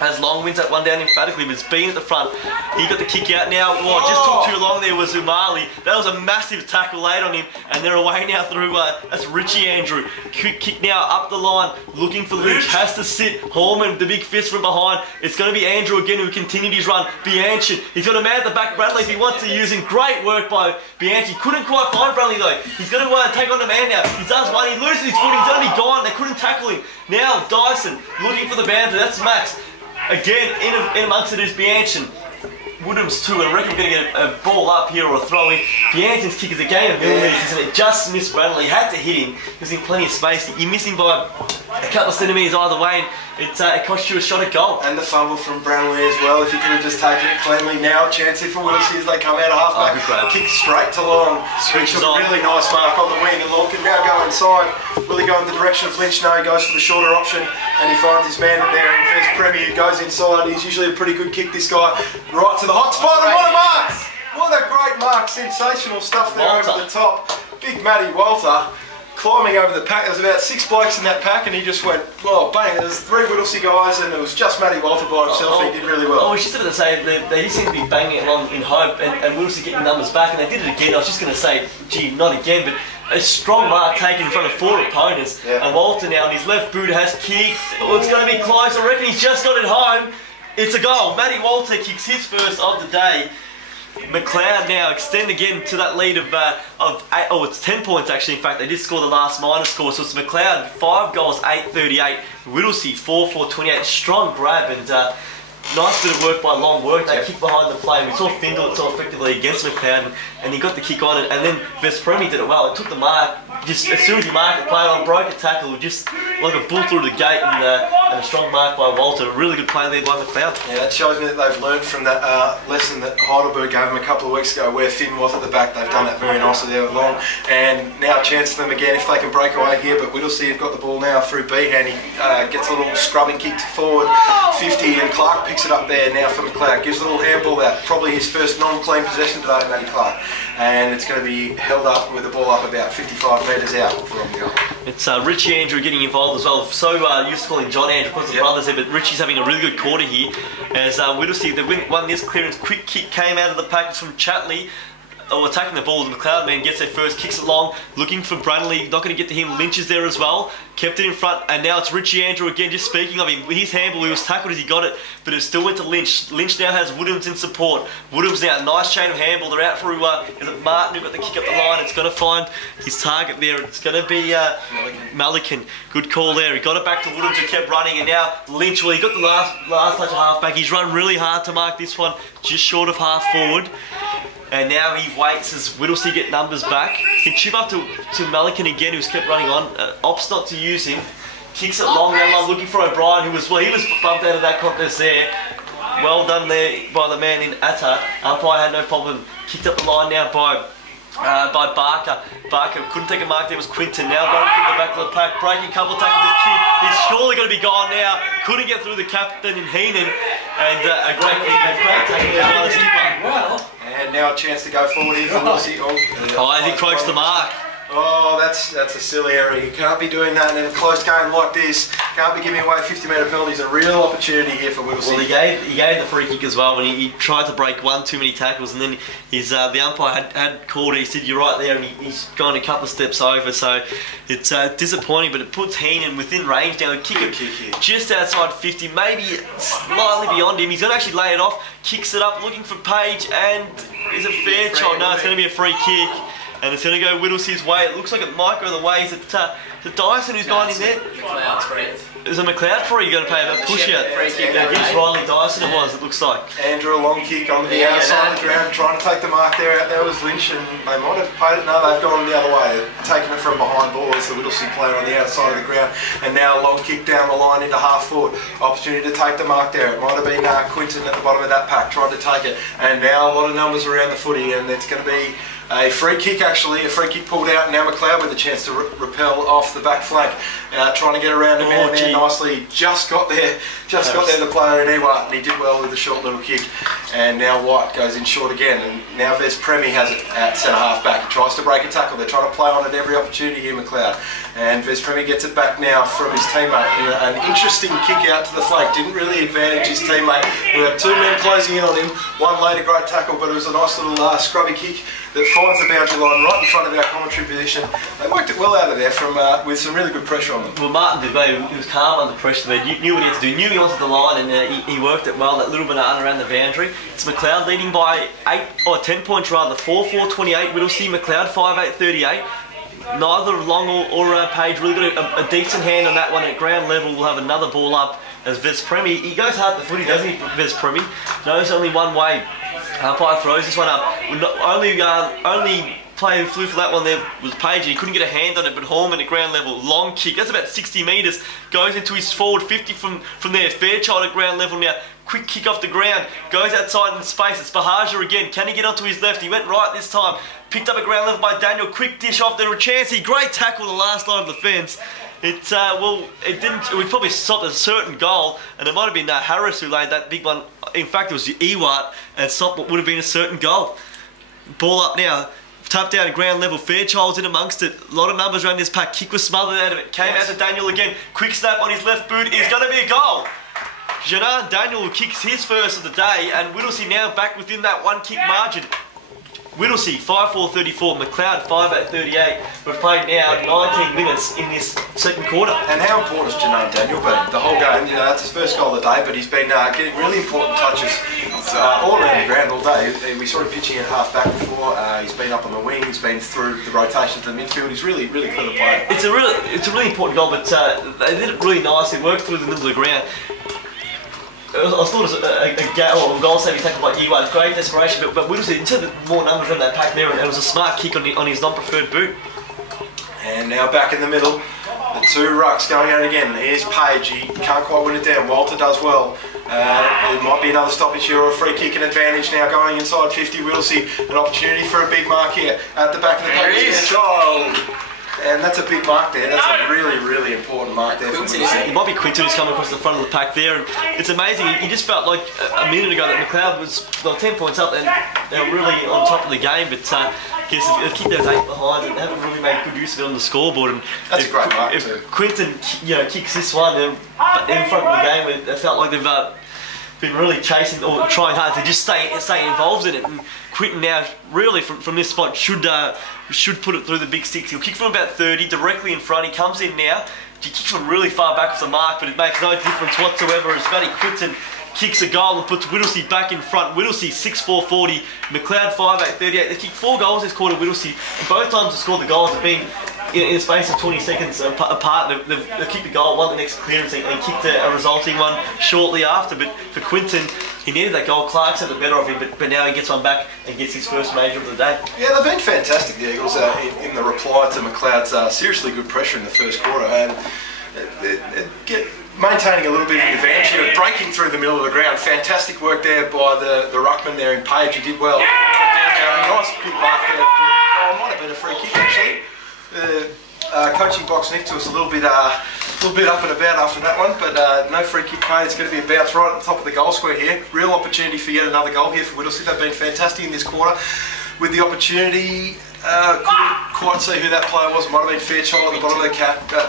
As Long wins that one down emphatically, but it's been at the front. He got the kick out now. What just took too long there was Umali. That was a massive tackle laid on him, and they're away now through, that's Richie Andrew. Quick kick now up the line, looking for Lynch, has to sit. Horman, the big fist from behind. It's going to be Andrew again who continued his run. Bianchin, he's got a man at the back, Bradley, if he wants to use him. Great work by Bianchin. Couldn't quite find Bradley though. He's going to take on the man now. He does one, he loses his foot, he's going to be gone. They couldn't tackle him. Now Dyson, looking for the boundary, that's Max. Again, in amongst it is Bianchin. Woodham's too, and I reckon we're going to get a ball up here or a throw in. Bianchin's kick is a gain of millimetres, and it just missed Bradley. Had to hit him. There's in plenty of space. You're missing by a couple of centimetres either way, and it cost you a shot at goal. And the fumble from Brownlee as well. If you could have just taken it cleanly. Now a chance here for Whittlesea as they come out of half-back. Kick straight to Long. Switches on. Really nice mark on the wing, and Long can now go inside. Will he go in the direction of Lynch? No, he goes for the shorter option, and he finds his man there in first Premier, who goes inside. He's usually a pretty good kick, this guy. Right to the hot spot, and what a mark! What a great mark. Sensational stuff there over the top. Big Matty Walter climbing over the pack. There was about 6 blokes in that pack, and he just went, well, bang. There was 3 Whittlesea guys, and it was just Matty Walter by himself. He did really well. I was just going to say, they seem to be banging it along in hope, and Whittlesea getting numbers back, and they did it again. I was just going to say, gee, not again, but a strong mark taken in front of 4 opponents. Yeah. And Walter now on his left boot has kicked. Oh, it's going to be close. I reckon he's just got it home. It's a goal. Matty Walter kicks his first of the day. Macleod now extend again to that lead of 8, it's 10 points actually. In fact, they did score the last minor score, so it's Macleod 5 goals, 8-38. Whittlesea 4-4-28. Strong grab, and nice bit of work by Long work. They kicked behind the play. We saw Findle so effectively against Macleod, and he got the kick on it. And then Vespremi did it well. It took the mark. Just as soon as he marked it, played on, broke a tackle, just like a bull through the gate, and a strong mark by Walter. A really good play there by Macleod. Yeah, it shows me that they've learned from that lesson that Heidelberg gave them a couple of weeks ago, where Finn was at the back. They've done that very nicely there with Long, and now a chance for them again if they can break away here. But Whittlesea have got the ball now through Behan. He gets a little scrubbing kick to forward 50, and Clark picks it up there now for Macleod. Gives a little handball out, probably his first non-clean possession today, Matty Clark, and it's going to be held up with the ball up about 55 metres out from the goal. It's Richie Andrew getting involved as well. So used to calling John Andrew because the brothers there, but Richie's having a really good quarter here. As Whittlesea, they won this clearance. Quick kick came out of the pack from Chatley. Attacking the ball, the Macleod man gets there first, kicks it long, looking for Brunley, not going to get to him. Lynch is there as well, kept it in front, and now it's Richie Andrew again. Just speaking of him, his handball, he was tackled as he got it, but it still went to Lynch. Lynch now has Woodhams in support. Woodhams now, nice chain of handball. They're out for, is it Martin who got the kick up the line? It's going to find his target there. It's going to be Malikan. Good call there. He got it back to Woodhams who kept running, and now Lynch, well, he got the last touch of half back. He's run really hard to mark this one, just short of half forward. And now he waits as Whittlesea get numbers back. He chip up to Malikan again, who's kept running on. Opts not to use him. Kicks it long, looking for O'Brien, who was, well, he was bumped out of that contest there. Well done there by the man in Atta. Umpire had no problem. Kicked up the line now by Barker. Barker couldn't take a mark there, was Quinton. Now going through the back of the pack, breaking a couple of tackles with Kid. He's surely going to be gone now. Couldn't get through the captain in Heenan. And a great tackle there by the skipper. And now a chance to go forward here for Whittlesea. I think Croaks the mark. Oh, that's a silly error. You can't be doing that in a close game like this. Can't be giving away 50-metre penalties. A real opportunity here for Whittlesea. Well, he gave the free kick as well when he tried to break one too many tackles, and then the umpire had called it. He said, "You're right there," and he's gone a couple of steps over. So it's disappointing, but it puts Heenan within range now. Kick it just outside 50, maybe slightly beyond him. He's going to actually lay it off. Kicks it up, looking for Page, and is it fair shot? No, it's going to be a free kick. And it's going to go Whittlesea's way. It looks like it might go the way. Is it Dyson who's gone in there? Macleod's free. Is it Macleod free? You're going to pay a push out. Against Riley Dyson it was, it looks like. Andrew, a long kick on the outside of the ground, trying to take the mark there. Out there was Lynch, and they might have paid it. No, they've gone the other way. Taking it from behind ball as the Whittlesea player on the outside of the ground. And now a long kick down the line into half forward. Opportunity to take the mark there. It might have been Quinton at the bottom of that pack, trying to take it. And now a lot of numbers around the footy, and it's going to be a free kick actually, a free kick pulled out, and now Macleod with a chance to repel off the back flank, trying to get around the man there nicely. Just got there, the player in Ewart, and he did well with the short little kick. And now White goes in short again, and now Vespremi has it at centre half back. He tries to break a tackle. They're trying to play on at every opportunity here, Macleod. And Vespremi gets it back now from his teammate. An interesting kick out to the flank. Didn't really advantage his teammate. We had two men closing in on him. One laid a great tackle, but it was a nice little scrubby kick that finds the boundary line right in front of our commentary position. They worked it well out of there from with some really good pressure on them. Well, Martin did well. He was calm under pressure there. Knew what he had to do. Knew he wanted the line, and he worked it well. That little banana around the boundary. It's Macleod leading by 10 points rather. 4-4-28. Whittlesea. Macleod 5-8-38. Neither Long or Page really got a decent hand on that one at ground level. We'll have another ball up as Vespremi. He goes hard to footy, doesn't he, Vespremi? Knows only one way. Umpire throws this one up. Only player who flew for that one there was Page, and he couldn't get a hand on it, but Horman at ground level, long kick, that's about 60 metres, goes into his forward 50 from there. Fairchild at ground level now, quick kick off the ground, goes outside in space. It's Bahaja again. Can he get onto his left? He went right this time. Picked up at ground level by Daniel. Quick dish off there. Chancey, great tackle the last line of the fence. It didn't. It would probably stop a certain goal, and it might have been Harris who laid that big one. In fact, it was Ewart, and stopped what would have been a certain goal. Ball up now. Tapped down at ground level. Fairchild's in amongst it. A lot of numbers around this pack. Kick was smothered out of it. Came out to Daniel again. Quick snap on his left boot. Is going to be a goal. Janan Daniel kicks his first of the day, and Whittlesea now back within that one kick margin. Whittlesea 5-4-34, Macleod 5-8-38. We've played now 19 minutes in this second quarter. And how important has Janan Daniel been? The whole game, that's his first goal of the day, but he's been getting really important touches all around the ground all day. We saw him pitching at half back before. He's been up on the wing. He's been through the rotation to the midfield. He's really clever player. It's a really important goal, but they did it really nicely. Worked through the middle of the ground. I thought it was a goal saving tackle by Ewart. Great desperation, but Whittlesea into the more numbers from that pack there, and it was a smart kick on his non-preferred boot. And now back in the middle, the two rucks going out again. Here's Page, he can't quite win it down. Walter does well. There might be another stoppage here or a free kick and advantage now going inside 50. Whittlesea, an opportunity for a big mark here at the back of the pack. There is Child. And that's a big mark there. That's a really, really important mark there for Whittlesea. It might be Quinton who's coming across the front of the pack there, and it's amazing. You just felt like a minute ago that Macleod was 10 points up, and they were really on top of the game. But I guess they've kicked those 8 behind and haven't really made good use of it on the scoreboard. And that's a great mark if too. Quinton, kicks this one in front of the game, it felt like they've been really chasing or trying hard to just stay involved in it. And Quinton now really from this spot should put it through the big sticks. He'll kick from about 30 directly in front. He comes in now. He kicks from really far back off the mark, but it makes no difference whatsoever as Matty Quinton kicks a goal and puts Whittlesea back in front. Whittlesea 6-4-40, Macleod 5-8-38. They kicked 4 goals this quarter, Whittlesea, and both times they scored the goals have been in the space of 20 seconds apart. They've kicked the goal, won the next clearance, and kicked a resulting one shortly after. But for Quinton, he needed that goal. Clark's had the better of him, but now he gets one back and gets his first major of the day. Yeah, they've been fantastic, the Eagles, in the reply to Macleod's seriously good pressure in the first quarter. And maintaining a little bit of an advantage here, breaking through the middle of the ground. Fantastic work there by the ruckman there in Page. He did well. Nice big mark there. It might have been a free kick actually. The coaching box next to us a little bit up and about after that one, but no free kick made. It's going to be a bounce right at the top of the goal square here. Real opportunity for yet another goal here for Whittlesea. They've been fantastic in this quarter with the opportunity. Couldn't quite see who that player was. It might have been Fairchild at the bottom of the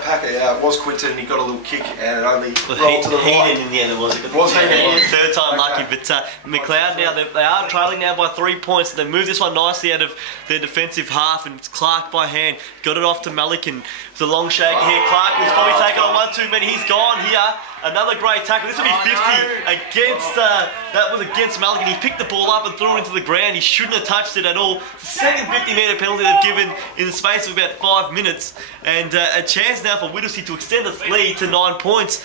pack. It was Quinton. He got a little kick and it only rolled to the right. In the end, it was. Third time lucky, but Macleod now they are trailing now by 3 points. They move this one nicely out of their defensive half, and it's Clark by hand got it off to Malikan. It's a long shake here. Clark was probably taken on one too many. He's gone here. Another great tackle. This will be 50 against. That was against Malikan. He picked the ball up and threw it into the ground. He shouldn't have touched it at all. Second 50-metre penalty they've given in the space of about 5 minutes, and a chance now for Whittlesea to extend its lead to 9 points.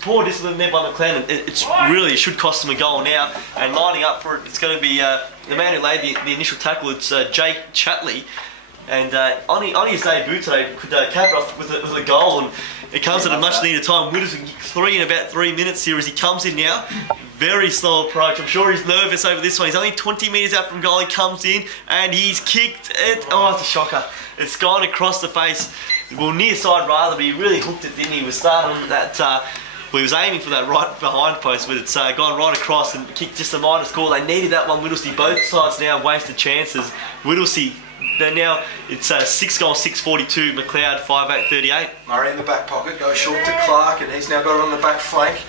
Poor discipline there by Macleod. It should cost them a goal now. And lining up for it, it's going to be the man who laid the initial tackle. It's Jake Chatley. And on his debut today, could cap it off with a goal, and it comes at a much needed time. Whittlesea can kick 3 in about 3 minutes here as he comes in now. Very slow approach. I'm sure he's nervous over this one. He's only 20 metres out from goal. He comes in and he's kicked it. Oh, it's a shocker. It's gone across the face. Well, near side rather, but he really hooked it, didn't he? He was starting that. Well, he was aiming for that right behind post, but it's gone right across and kicked just a minor score. They needed that one, Whittlesea. Both sides now wasted chances. Whittlesea. Now it's 6 goals, 6-42, Macleod 5-8-38. Murray in the back pocket, goes short to Clark, and he's now got it on the back flank.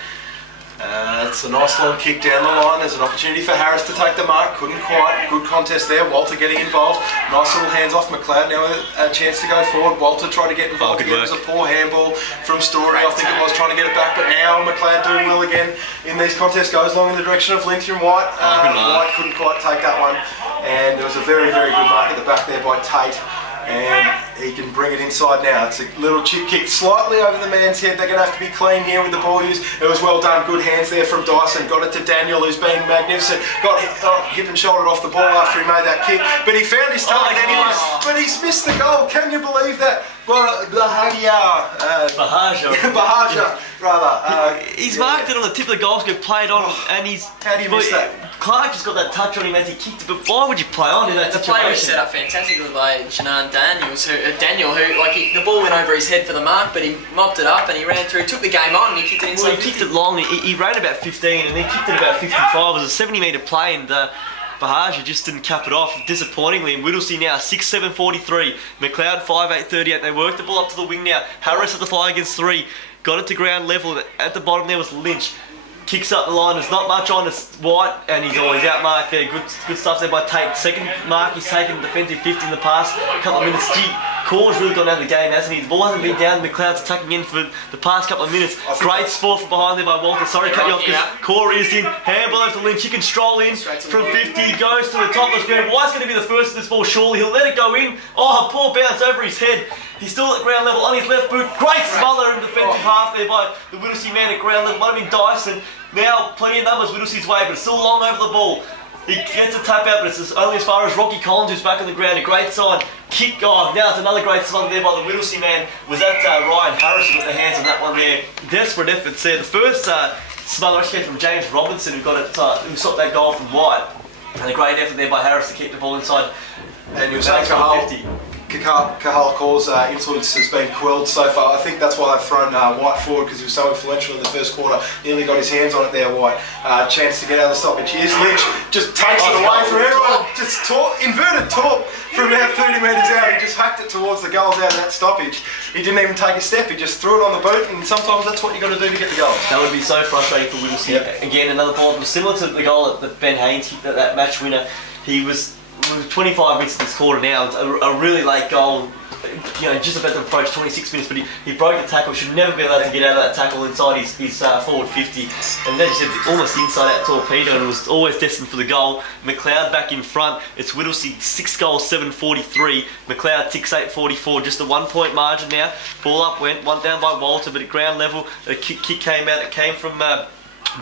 It's a nice long kick down the line. There's an opportunity for Harris to take the mark. Couldn't quite. Good contest there. Walter getting involved. Nice little hands off Macleod. Now a chance to go forward. Walter tried to get involved again. It was a poor handball from Story. I think it was trying to get it back, but now Macleod doing well again in these contests. Goes along in the direction of Lynthia and White. White couldn't quite take that one. And there was a very, very good mark at the back there by Tate. And he can bring it inside now. It's a little chip kick slightly over the man's head. They're going to have to be clean here with the ball use. It was well done. Good hands there from Dyson. Got it to Daniel, who's being magnificent. Got hip and shouldered off the ball after he made that kick. But he found his target. But he's missed the goal. Can you believe that? Bahaja, rather. He's marked it on the tip of the goal scope, played on, and he's. How do you miss that? Clark just got that touch on him as he kicked it, but why would you play on in that situation? The play was set up fantastically by Daniel, who the ball went over his head for the mark, but he mopped it up and he ran through, took the game on, and he kicked it inside. Well, he kicked it long. He ran about 15, and then kicked it about 55. It was a 70-metre play, and Bahaja just didn't cap it off, disappointingly. And Whittlesea now 6-7-43, Macleod 5-8-38. They worked the ball up to the wing now. Harris at the fly against 3, got it to ground level. At the bottom there was Lynch. Kicks up the line, there's not much on, it's White, and he's always outmarked there. Good stuff there by Tate. Second mark he's taken, defensive 50 in the past couple of minutes. Gee, Core's really gone out of the game, hasn't he? The ball hasn't been down. Macleod's attacking in for the past couple of minutes. Great sport from behind there by Walter. Sorry to cut you off because Core is in. Handball over to Lynch. He can stroll in from 50. Goes to the top of the screen. White's going to be the first of this ball, surely. He'll let it go in. Oh, poor bounce over his head. He's still at ground level on his left boot. Great smother in defensive half there by the Whittlesea man at ground level. Might have been Dyson. Now plenty of numbers Whittlesea's way, but it's still long over the ball. He gets a tap out, but it's only as far as Rocky Collins, who's back on the ground. A great sign. Kick on. Now it's another great smother there by the Whittlesea man. Was that Ryan Harris who got the hands on that one there? Desperate efforts there. The first smother actually came from James Robinson, who got it, who stopped that goal from White. And a great effort there by Harris to keep the ball inside. And you'll say Kahal Core's influence has been quelled so far. I think that's why they've thrown White forward, because he was so influential in the first quarter. Nearly got his hands on it there, White. Chance to get out of the stoppage. Here's Lynch, just takes it away from everyone. Just inverted torp from about 30 metres out. He just hacked it towards the goals out of that stoppage. He didn't even take a step. He just threw it on the boot, and sometimes that's what you've got to do to get the goals. That would be so frustrating for Whittlesea. Again, another ball similar to the goal that Ben Haynes kicked, that match winner. He was 25 minutes in this quarter now. It's a really late goal, you know, just about to approach 26 minutes, but he broke the tackle. Should never be allowed to get out of that tackle inside his forward 50. And as you said, almost inside out torpedo, and was always destined for the goal. Macleod back in front. It's Whittlesea 6 goals, 7:43. Macleod ticks 8:44. Just a 1 point margin now. Ball up went, one down by Walter, but at ground level, a kick came out. It came from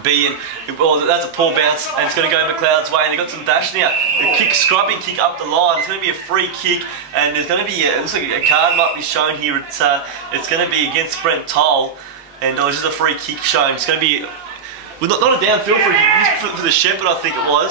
B, and well, that's a poor bounce, and it's going to go Macleod's way. And they've got some dash now. The kick, scrubbing kick up the line. It's going to be a free kick, and there's going to be it looks like a card might be shown here. It's going to be against Brent Toll, and it's just a free kick shown. It's going to be not a downfield free kick for the Shepherd, I think it was.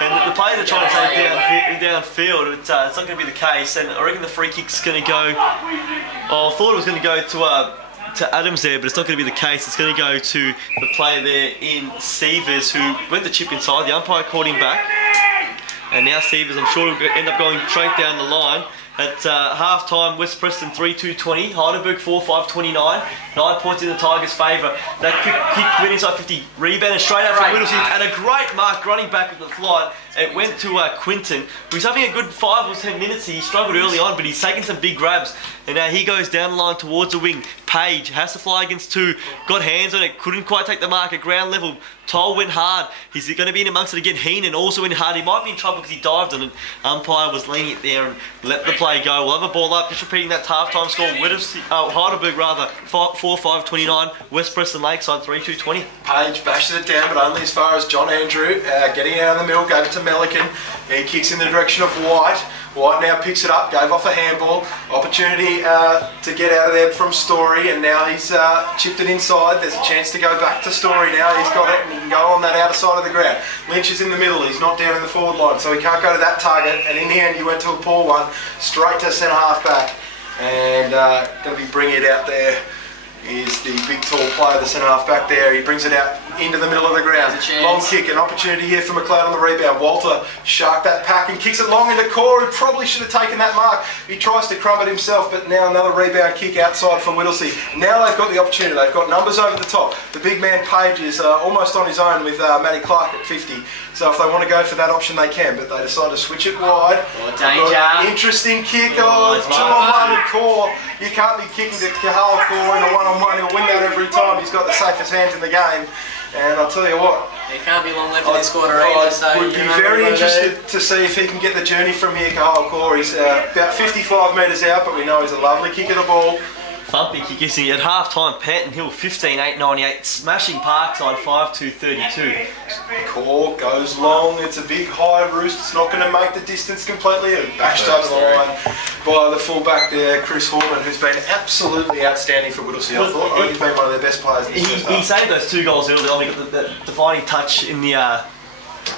And the players are trying to take downfield. It's not going to be the case, and I reckon the free kick's going to go. Oh, I thought it was going to go to Adams there, but it's not going to be the case. It's going to go to the player there in Severs, who went to chip inside. The umpire called him back, and now Severs, I'm sure, will end up going straight down the line. At half time, West Preston 3-2-20, Heidelberg 4-5-29, 9 points in the Tigers' favour. That kick went inside 50, rebounded straight out from Whittlesea, and a great mark running back with the flight. It went to Quinton, who's having a good 5 or 10 minutes. He struggled early on, but he's taken some big grabs. And now he goes down the line towards the wing. Page has to fly against 2, got hands on it, couldn't quite take the mark at ground level. Toll went hard. He's going to be in amongst it again. Heenan also went hard. He might be in trouble because he dived on it. Umpire was lenient there and let the play go. We'll have a ball up. Just repeating that half-time score. Heidelberg rather 4-5-29. West Preston Lakeside 3-2-20. Page bashes it down, but only as far as John Andrew. Getting out of the middle, gave it to Melican. He kicks in the direction of White. White now picks it up, gave off a handball. Opportunity to get out of there from Story, and now he's chipped it inside. There's a chance to go back to Story now. He's got it, and he can go on that outer side of the ground. Lynch is in the middle. He's not down in the forward line, so he can't go to that target. And in the end, he went to a poor one, straight to centre half back. And going to be bringing it out there is the big tall player, the centre half back there. He brings it out into the middle of the ground. Long kick, an opportunity here for Macleod on the rebound. Walter sharked that pack and kicks it long into Core, who probably should have taken that mark. He tries to crumb it himself, but now another rebound kick outside from Whittlesea. Now they've got the opportunity. They've got numbers over the top. The big man Page is almost on his own with Matty Clark at 50. So if they want to go for that option, they can, but they decide to switch it wide. Danger. Interesting kick. Oh, it's 2-on-1 with Core. You can't be kicking to Kahal Core in a 1-on-1. He'll win that every time. He's got the safest hands in the game. And I'll tell you what, there can't be long left in this quarter either. So would be very interested to see if he can get the journey from here, Kahal Core. He's about 55 metres out, but we know he's a lovely kick of the ball. Thumping kick, you see, at half time, Panton Hill 15-8-98, smashing Parkside 5-2-32. Core goes long, it's a big high roost, it's not going to make the distance completely, and bashed over the line by the fullback there, Chris Horman, who's been absolutely outstanding for Whittlesea. I thought he's been one of their best players in this first half. He saved those 2 goals early on. He got the defining touch in the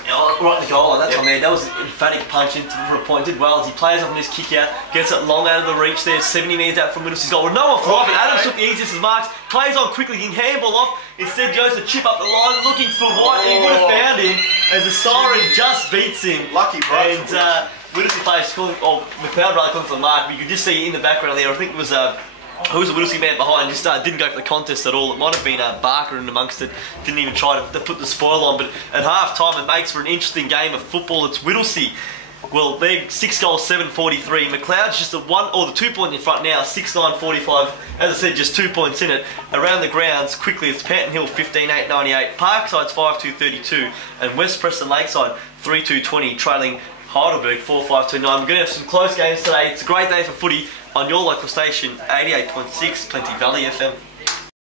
right in the goal line that time there. That was an emphatic punch in for a point. Did well as he plays off on his kick out, gets it long out of the reach there, 70 metres out from Whittlesea's goal. Well, no one fly, but Adams took the easiest of marks, plays on quickly, he can handball off, instead goes to chip up the line, looking for White, and he would have found him as the siren just beats him. Lucky break. And Whittlesea players calling, or Macleod rather calling for the mark, but you could just see in the background there, I think it was who was the Whittlesea man behind, just didn't go for the contest at all. It might have been Barker in amongst it, didn't even try to put the spoil on, but at half time it makes for an interesting game of football. It's Whittlesea Well, they're 6 goals, 7-43. Macleod's just the 2 point in front now, 6-9-45. As I said, just 2 points in it. Around the grounds, quickly, it's Panton Hill 15-8-98, Parkside's 5-2-32, and West Preston Lakeside 3-2-20, trailing Heidelberg 4-5-2-9. We're going to have some close games today. It's a great day for footy on your local station, 88.6 Plenty Valley FM.